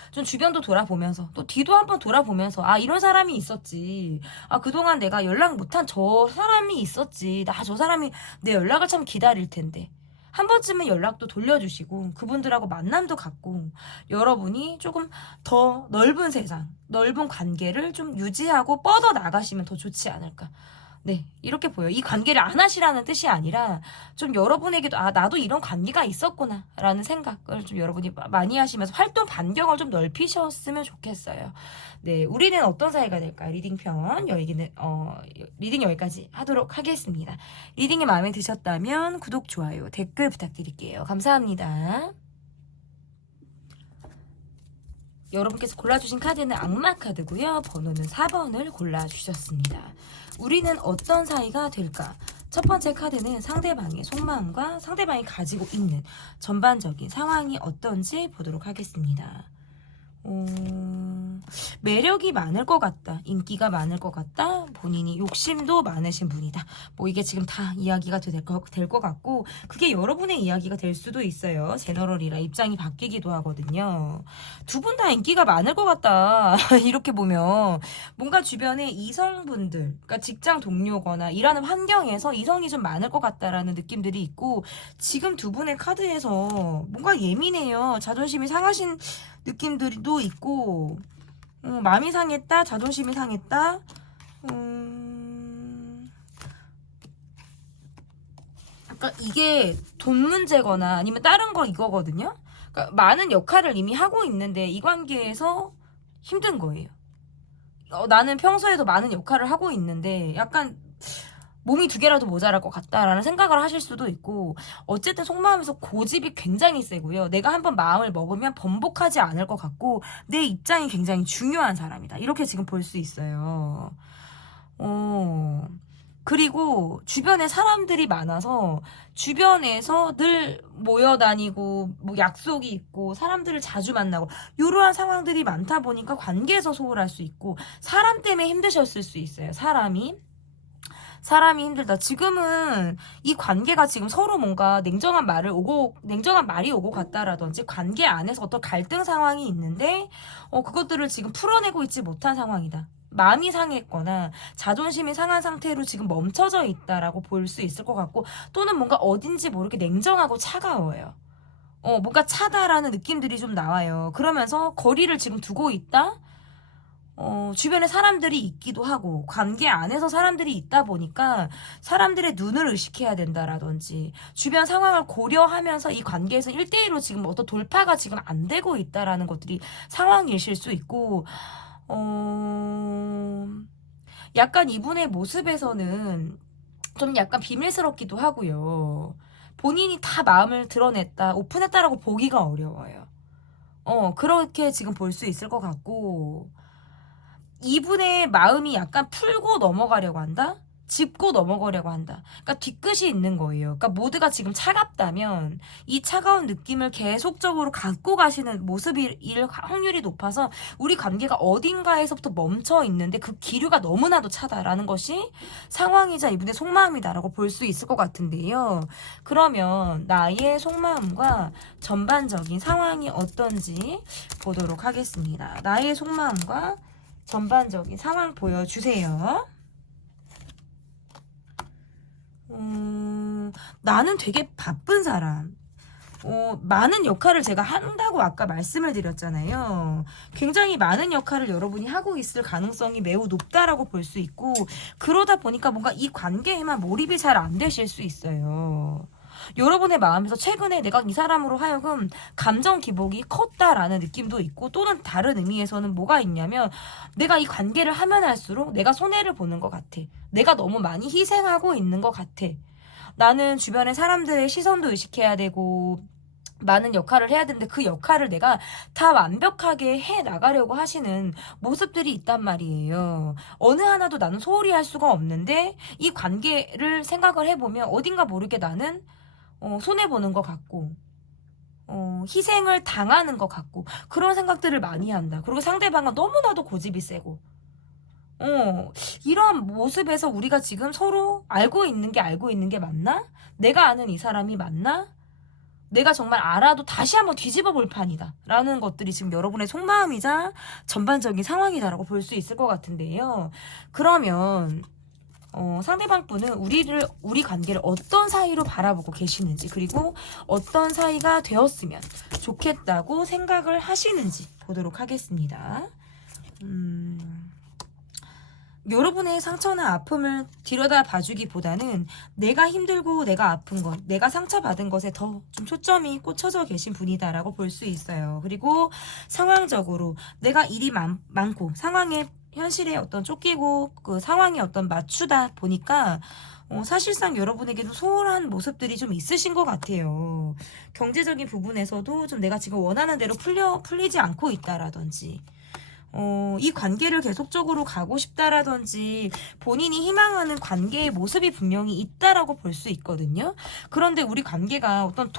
좀 주변도 돌아보면서 또 뒤도 한번 돌아보면서 아 이런 사람이 있었지. 아 그동안 내가 연락 못한 저 사람이 있었지. 나 저 사람이 내 연락을 참 기다릴 텐데. 한 번쯤은 연락도 돌려주시고 그분들하고 만남도 갖고 여러분이 조금 더 넓은 세상, 넓은 관계를 좀 유지하고 뻗어 나가시면 더 좋지 않을까. 네, 이렇게 보여요. 이 관계를 안 하시라는 뜻이 아니라 좀 여러분에게도 아 나도 이런 관계가 있었구나 라는 생각을 좀 여러분이 많이 하시면서 활동 반경을 좀 넓히셨으면 좋겠어요. 네, 우리는 어떤 사이가 될까요? 리딩편 여기는 리딩 여기까지 하도록 하겠습니다. 리딩이 마음에 드셨다면 구독, 좋아요, 댓글 부탁드릴게요. 감사합니다. 여러분께서 골라주신 카드는 악마 카드고요. 번호는 4번을 골라주셨습니다. 우리는 어떤 사이가 될까? 첫 번째 카드는 상대방의 속마음과 상대방이 가지고 있는 전반적인 상황이 어떤지 보도록 하겠습니다. 매력이 많을 것 같다. 인기가 많을 것 같다. 본인이 욕심도 많으신 분이다. 뭐 이게 지금 다 이야기가 될 것 같고 그게 여러분의 이야기가 될 수도 있어요. 제너럴이라 입장이 바뀌기도 하거든요. 두 분 다 인기가 많을 것 같다. 이렇게 보면 뭔가 주변에 이성분들, 그러니까 직장 동료거나 일하는 환경에서 이성이 좀 많을 것 같다라는 느낌들이 있고 지금 두 분의 카드에서 뭔가 예민해요. 자존심이 상하신 느낌들도 있고 마음이 상했다, 자존심이 상했다. 그러니까 이게 돈 문제거나 아니면 다른 거 이거거든요. 그러니까 많은 역할을 이미 하고 있는데 이 관계에서 힘든 거예요. 나는 평소에도 많은 역할을 하고 있는데 약간 몸이 두 개라도 모자랄 것 같다라는 생각을 하실 수도 있고 어쨌든 속마음에서 고집이 굉장히 세고요. 내가 한번 마음을 먹으면 번복하지 않을 것 같고 내 입장이 굉장히 중요한 사람이다. 이렇게 지금 볼 수 있어요. 그리고 주변에 사람들이 많아서 주변에서 늘 모여다니고 뭐 약속이 있고 사람들을 자주 만나고 이러한 상황들이 많다 보니까 관계에서 소홀할 수 있고 사람 때문에 힘드셨을 수 있어요. 사람이 힘들다. 지금은 이 관계가 지금 서로 뭔가 냉정한 말이 오고 갔다라든지 관계 안에서 어떤 갈등 상황이 있는데 그것들을 지금 풀어내고 있지 못한 상황이다. 마음이 상했거나 자존심이 상한 상태로 지금 멈춰져 있다라고 볼 수 있을 것 같고 또는 뭔가 어딘지 모르게 냉정하고 차가워요. 뭔가 차다라는 느낌들이 좀 나와요. 그러면서 거리를 지금 두고 있다? 주변에 사람들이 있기도 하고 관계 안에서 사람들이 있다 보니까 사람들의 눈을 의식해야 된다라든지 주변 상황을 고려하면서 이 관계에서 1대1로 지금 어떤 돌파가 지금 안 되고 있다라는 것들이 상황이실 수 있고 약간 이분의 모습에서는 좀 약간 비밀스럽기도 하고요. 본인이 다 마음을 드러냈다, 오픈했다라고 보기가 어려워요. 그렇게 지금 볼 수 있을 것 같고 이분의 마음이 약간 풀고 넘어가려고 한다? 짚고 넘어가려고 한다. 그러니까 뒤끝이 있는 거예요. 그러니까 모두가 지금 차갑다면 이 차가운 느낌을 계속적으로 갖고 가시는 모습일 확률이 높아서 우리 관계가 어딘가에서부터 멈춰 있는데 그 기류가 너무나도 차다라는 것이 상황이자 이분의 속마음이다라고 볼 수 있을 것 같은데요. 그러면 나의 속마음과 전반적인 상황이 어떤지 보도록 하겠습니다. 나의 속마음과 전반적인 상황 보여주세요. 나는 되게 바쁜 사람. 많은 역할을 제가 한다고 아까 말씀을 드렸잖아요. 굉장히 많은 역할을 여러분이 하고 있을 가능성이 매우 높다라고 볼 수 있고 그러다 보니까 뭔가 이 관계에만 몰입이 잘 안 되실 수 있어요. 여러분의 마음에서 최근에 내가 이 사람으로 하여금 감정 기복이 컸다라는 느낌도 있고 또는 다른 의미에서는 뭐가 있냐면 내가 이 관계를 하면 할수록 내가 손해를 보는 것 같아. 내가 너무 많이 희생하고 있는 것 같아. 나는 주변의 사람들의 시선도 의식해야 되고 많은 역할을 해야 되는데 그 역할을 내가 다 완벽하게 해 나가려고 하시는 모습들이 있단 말이에요. 어느 하나도 나는 소홀히 할 수가 없는데 이 관계를 생각을 해보면 어딘가 모르게 나는 손해보는 것 같고 희생을 당하는 것 같고 그런 생각들을 많이 한다. 그리고 상대방은 너무나도 고집이 세고 이런 모습에서 우리가 지금 서로 알고 있는 게 맞나? 내가 아는 이 사람이 맞나? 내가 정말 알아도 다시 한번 뒤집어 볼 판이다 라는 것들이 지금 여러분의 속마음이자 전반적인 상황이다라고 볼 수 있을 것 같은데요. 그러면 상대방 분은 우리 관계를 어떤 사이로 바라보고 계시는지, 그리고 어떤 사이가 되었으면 좋겠다고 생각을 하시는지 보도록 하겠습니다. 여러분의 상처나 아픔을 들여다 봐주기보다는 내가 힘들고 내가 아픈 것, 내가 상처받은 것에 더 좀 초점이 꽂혀져 계신 분이다라고 볼 수 있어요. 그리고 상황적으로 내가 일이 많고 상황에 현실에 어떤 쫓기고 그 상황에 어떤 맞추다 보니까 사실상 여러분에게도 소홀한 모습들이 좀 있으신 것 같아요. 경제적인 부분에서도 좀 내가 지금 원하는 대로 풀리지 않고 있다라든지 이 관계를 계속적으로 가고 싶다라든지 본인이 희망하는 관계의 모습이 분명히 있다라고 볼 수 있거든요. 그런데 우리 관계가 어떤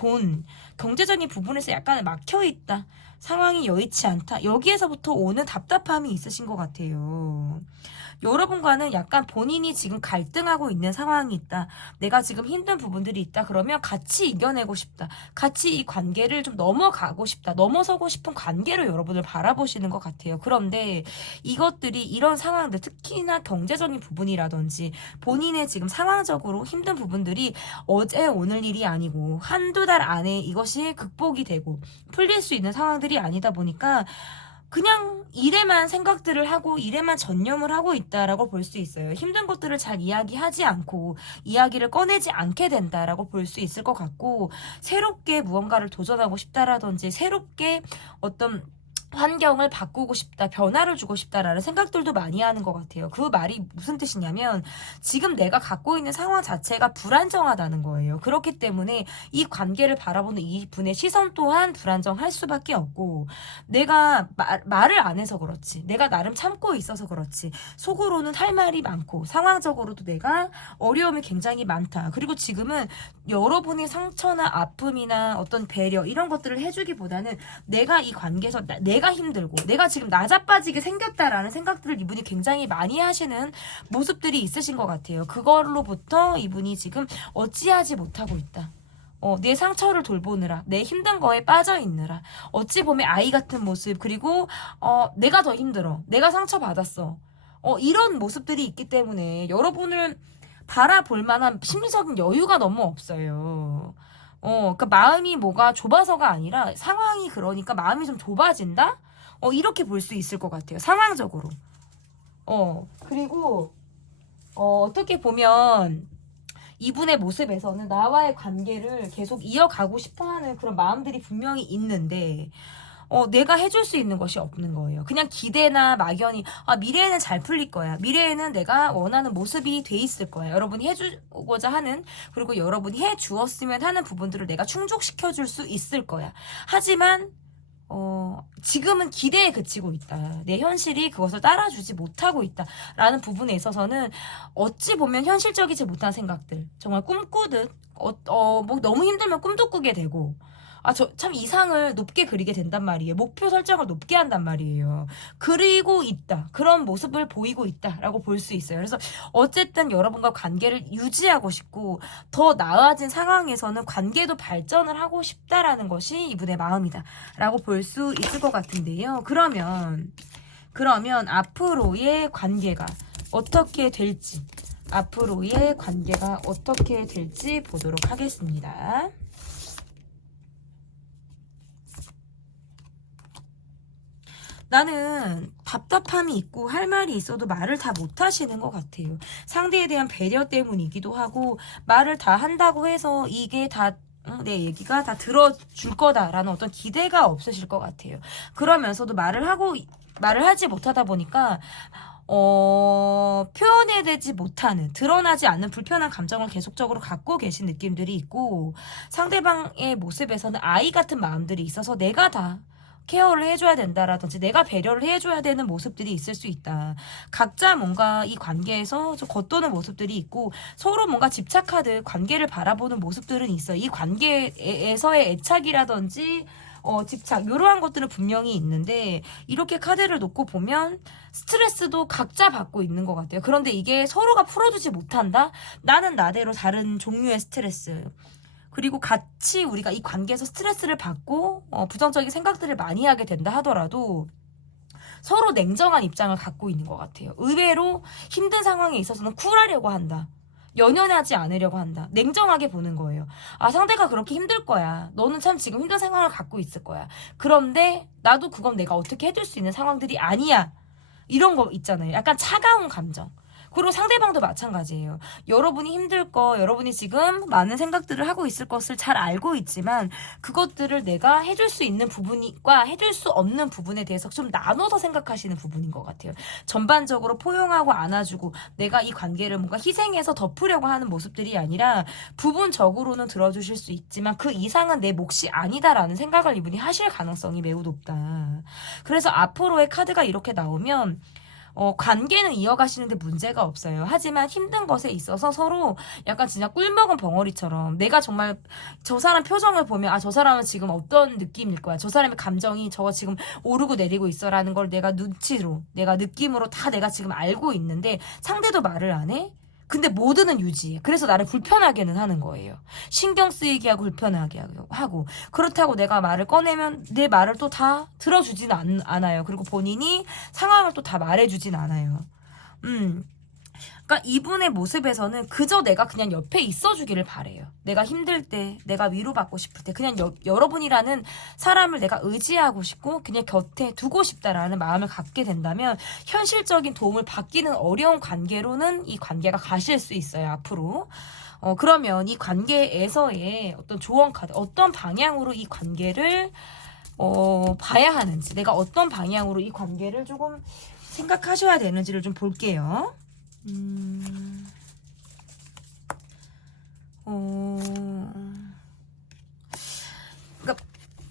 경제적인 부분에서 약간 막혀 있다. 상황이 여의치 않다. 여기에서부터 오는 답답함이 있으신 것 같아요. 여러분과는 약간 본인이 지금 갈등하고 있는 상황이 있다. 내가 지금 힘든 부분들이 있다. 그러면 같이 이겨내고 싶다. 같이 이 관계를 좀 넘어가고 싶다. 넘어서고 싶은 관계로 여러분을 바라보시는 것 같아요. 그런데 이것들이 이런 상황들, 특히나 경제적인 부분이라든지 본인의 지금 상황적으로 힘든 부분들이 어제 오늘 일이 아니고 한두 달 안에 이것이 극복이 되고 풀릴 수 있는 상황들이 아니다 보니까 그냥 일에만 생각들을 하고 일에만 전념을 하고 있다라고 볼 수 있어요. 힘든 것들을 잘 이야기하지 않고 이야기를 꺼내지 않게 된다라고 볼 수 있을 것 같고, 새롭게 무언가를 도전하고 싶다라든지 새롭게 어떤 환경을 바꾸고 싶다, 변화를 주고 싶다라는 생각들도 많이 하는 것 같아요. 그 말이 무슨 뜻이냐면 지금 내가 갖고 있는 상황 자체가 불안정하다는 거예요. 그렇기 때문에 이 관계를 바라보는 이분의 시선 또한 불안정할 수밖에 없고, 내가 말을 안 해서 그렇지, 내가 나름 참고 있어서 그렇지 속으로는 할 말이 많고 상황적으로도 내가 어려움이 굉장히 많다. 그리고 지금은 여러분의 상처나 아픔이나 어떤 배려 이런 것들을 해주기보다는 내가 이 관계에서 내가 힘들고 내가 지금 나자빠지게 생겼다라는 생각들을 이분이 굉장히 많이 하시는 모습들이 있으신 것 같아요. 그걸로부터 이분이 지금 어찌하지 못하고 있다. 내 상처를 돌보느라, 내 힘든 거에 빠져 있느라, 어찌 보면 아이 같은 모습, 그리고 내가 더 힘들어, 내가 상처받았어, 이런 모습들이 있기 때문에 여러분을 바라볼 만한 심리적인 여유가 너무 없어요. 그러니까 마음이 뭐가 좁아서가 아니라 상황이 그러니까 마음이 좀 좁아진다? 이렇게 볼 수 있을 것 같아요. 상황적으로. 그리고 어떻게 보면 이분의 모습에서는 나와의 관계를 계속 이어가고 싶어하는 그런 마음들이 분명히 있는데 내가 해줄 수 있는 것이 없는 거예요. 그냥 기대나 막연히 미래에는 잘 풀릴 거야, 미래에는 내가 원하는 모습이 돼 있을 거야, 여러분이 해주고자 하는, 그리고 여러분이 해주었으면 하는 부분들을 내가 충족시켜줄 수 있을 거야. 하지만 지금은 기대에 그치고 있다. 내 현실이 그것을 따라주지 못하고 있다 라는 부분에 있어서는 어찌 보면 현실적이지 못한 생각들, 정말 꿈꾸듯 뭐 너무 힘들면 꿈도 꾸게 되고, 저 참 이상을 높게 그리게 된단 말이에요. 목표 설정을 높게 한단 말이에요. 그리고 있다, 그런 모습을 보이고 있다라고 볼 수 있어요. 그래서 어쨌든 여러분과 관계를 유지하고 싶고 더 나아진 상황에서는 관계도 발전을 하고 싶다라는 것이 이분의 마음이다 라고 볼 수 있을 것 같은데요. 그러면 앞으로의 관계가 어떻게 될지, 보도록 하겠습니다. 나는 답답함이 있고 할 말이 있어도 말을 다 못하시는 것 같아요. 상대에 대한 배려 때문이기도 하고, 말을 다 한다고 해서 이게 다 내 얘기가 다 들어줄 거다라는 어떤 기대가 없으실 것 같아요. 그러면서도 말을 하지 못하다 보니까 표현해내지 못하는, 드러나지 않는 불편한 감정을 계속적으로 갖고 계신 느낌들이 있고, 상대방의 모습에서는 아이 같은 마음들이 있어서 내가 다 케어를 해줘야 된다라든지 내가 배려를 해줘야 되는 모습들이 있을 수 있다. 각자 뭔가 이 관계에서 좀 겉도는 모습들이 있고 서로 뭔가 집착하듯 관계를 바라보는 모습들은 있어. 이 관계에서의 애착이라든지 집착 이러한 것들은 분명히 있는데 이렇게 카드를 놓고 보면 스트레스도 각자 받고 있는 것 같아요. 그런데 이게 서로가 풀어주지 못한다? 나는 나대로 다른 종류의 스트레스 그리고 같이 우리가 이 관계에서 스트레스를 받고 부정적인 생각들을 많이 하게 된다 하더라도 서로 냉정한 입장을 갖고 있는 것 같아요. 의외로 힘든 상황에 있어서는 쿨하려고 한다. 연연하지 않으려고 한다. 냉정하게 보는 거예요. 아, 상대가 그렇게 힘들 거야. 너는 참 지금 힘든 상황을 갖고 있을 거야. 그런데 나도 그건 내가 어떻게 해줄 수 있는 상황들이 아니야. 이런 거 있잖아요. 약간 차가운 감정. 그리고 상대방도 마찬가지예요. 여러분이 힘들 거, 여러분이 지금 많은 생각들을 하고 있을 것을 잘 알고 있지만 그것들을 내가 해줄 수 있는 부분과 해줄 수 없는 부분에 대해서 좀 나눠서 생각하시는 부분인 것 같아요. 전반적으로 포용하고 안아주고 내가 이 관계를 뭔가 희생해서 덮으려고 하는 모습들이 아니라 부분적으로는 들어주실 수 있지만 그 이상은 내 몫이 아니다라는 생각을 이분이 하실 가능성이 매우 높다. 그래서 앞으로의 카드가 이렇게 나오면 관계는 이어가시는데 문제가 없어요. 하지만 힘든 것에 있어서 서로 약간 진짜 꿀먹은 벙어리처럼 내가 정말 저 사람 표정을 보면 아, 저 사람은 지금 어떤 느낌일 거야. 저 사람의 감정이 저거 지금 오르고 내리고 있어라는 걸 내가 눈치로, 내가 느낌으로 다 내가 지금 알고 있는데 상대도 말을 안 해? 근데 모두는 유지해. 그래서 나를 불편하게는 하는 거예요. 신경 쓰이게 하고 불편하게 하고. 그렇다고 내가 말을 꺼내면 내 말을 또 다 들어주진 않아요. 그리고 본인이 상황을 또 다 말해주진 않아요. 그러니까 이분의 모습에서는 그저 내가 그냥 옆에 있어주기를 바래요. 내가 힘들 때, 내가 위로받고 싶을 때 그냥 여러분이라는 사람을 내가 의지하고 싶고 그냥 곁에 두고 싶다라는 마음을 갖게 된다면 현실적인 도움을 받기는 어려운 관계로는 이 관계가 가실 수 있어요. 앞으로. 그러면 이 관계에서의 어떤 조언 카드, 어떤 방향으로 이 관계를 봐야 하는지, 내가 어떤 방향으로 이 관계를 조금 생각하셔야 되는지를 좀 볼게요. 그러니까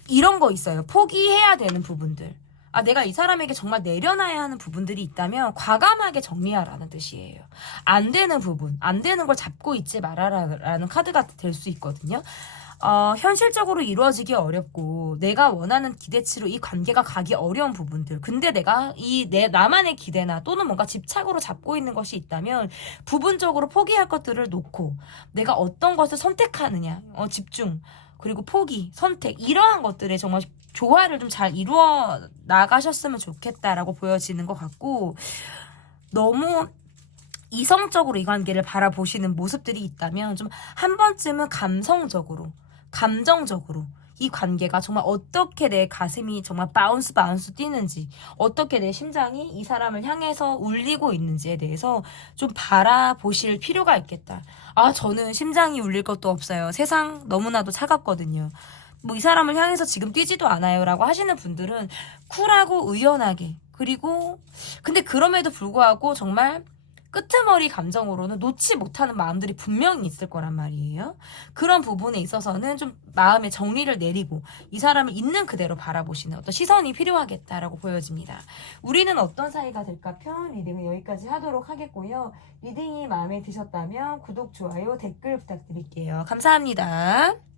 이런 거 있어요. 포기해야 되는 부분들. 아, 내가 이 사람에게 정말 내려놔야 하는 부분들이 있다면 과감하게 정리하라는 뜻이에요. 안 되는 부분, 안 되는 걸 잡고 있지 말아라라는 카드가 될 수 있거든요. 현실적으로 이루어지기 어렵고 내가 원하는 기대치로 이 관계가 가기 어려운 부분들. 근데 내가 나만의 기대나 또는 뭔가 집착으로 잡고 있는 것이 있다면 부분적으로 포기할 것들을 놓고 내가 어떤 것을 선택하느냐, 집중, 그리고 포기, 선택 이러한 것들에 정말 조화를 좀 잘 이루어 나가셨으면 좋겠다라고 보여지는 것 같고 너무 이성적으로 이 관계를 바라보시는 모습들이 있다면 좀 한 번쯤은 감성적으로 감정적으로 이 관계가 정말 어떻게 내 가슴이 정말 바운스 뛰는지 어떻게 내 심장이 이 사람을 향해서 울리고 있는지에 대해서 좀 바라보실 필요가 있겠다. 아, 저는 심장이 울릴 것도 없어요. 세상 너무나도 차갑거든요. 뭐 이 사람을 향해서 지금 뛰지도 않아요 라고 하시는 분들은 쿨하고 의연하게 그리고 근데 그럼에도 불구하고 정말 끄트머리 감정으로는 놓지 못하는 마음들이 분명히 있을 거란 말이에요. 그런 부분에 있어서는 좀 마음의 정리를 내리고 이 사람을 있는 그대로 바라보시는 어떤 시선이 필요하겠다라고 보여집니다. 우리는 어떤 사이가 될까 편 리딩은 여기까지 하도록 하겠고요. 리딩이 마음에 드셨다면 구독, 좋아요, 댓글 부탁드릴게요. 감사합니다.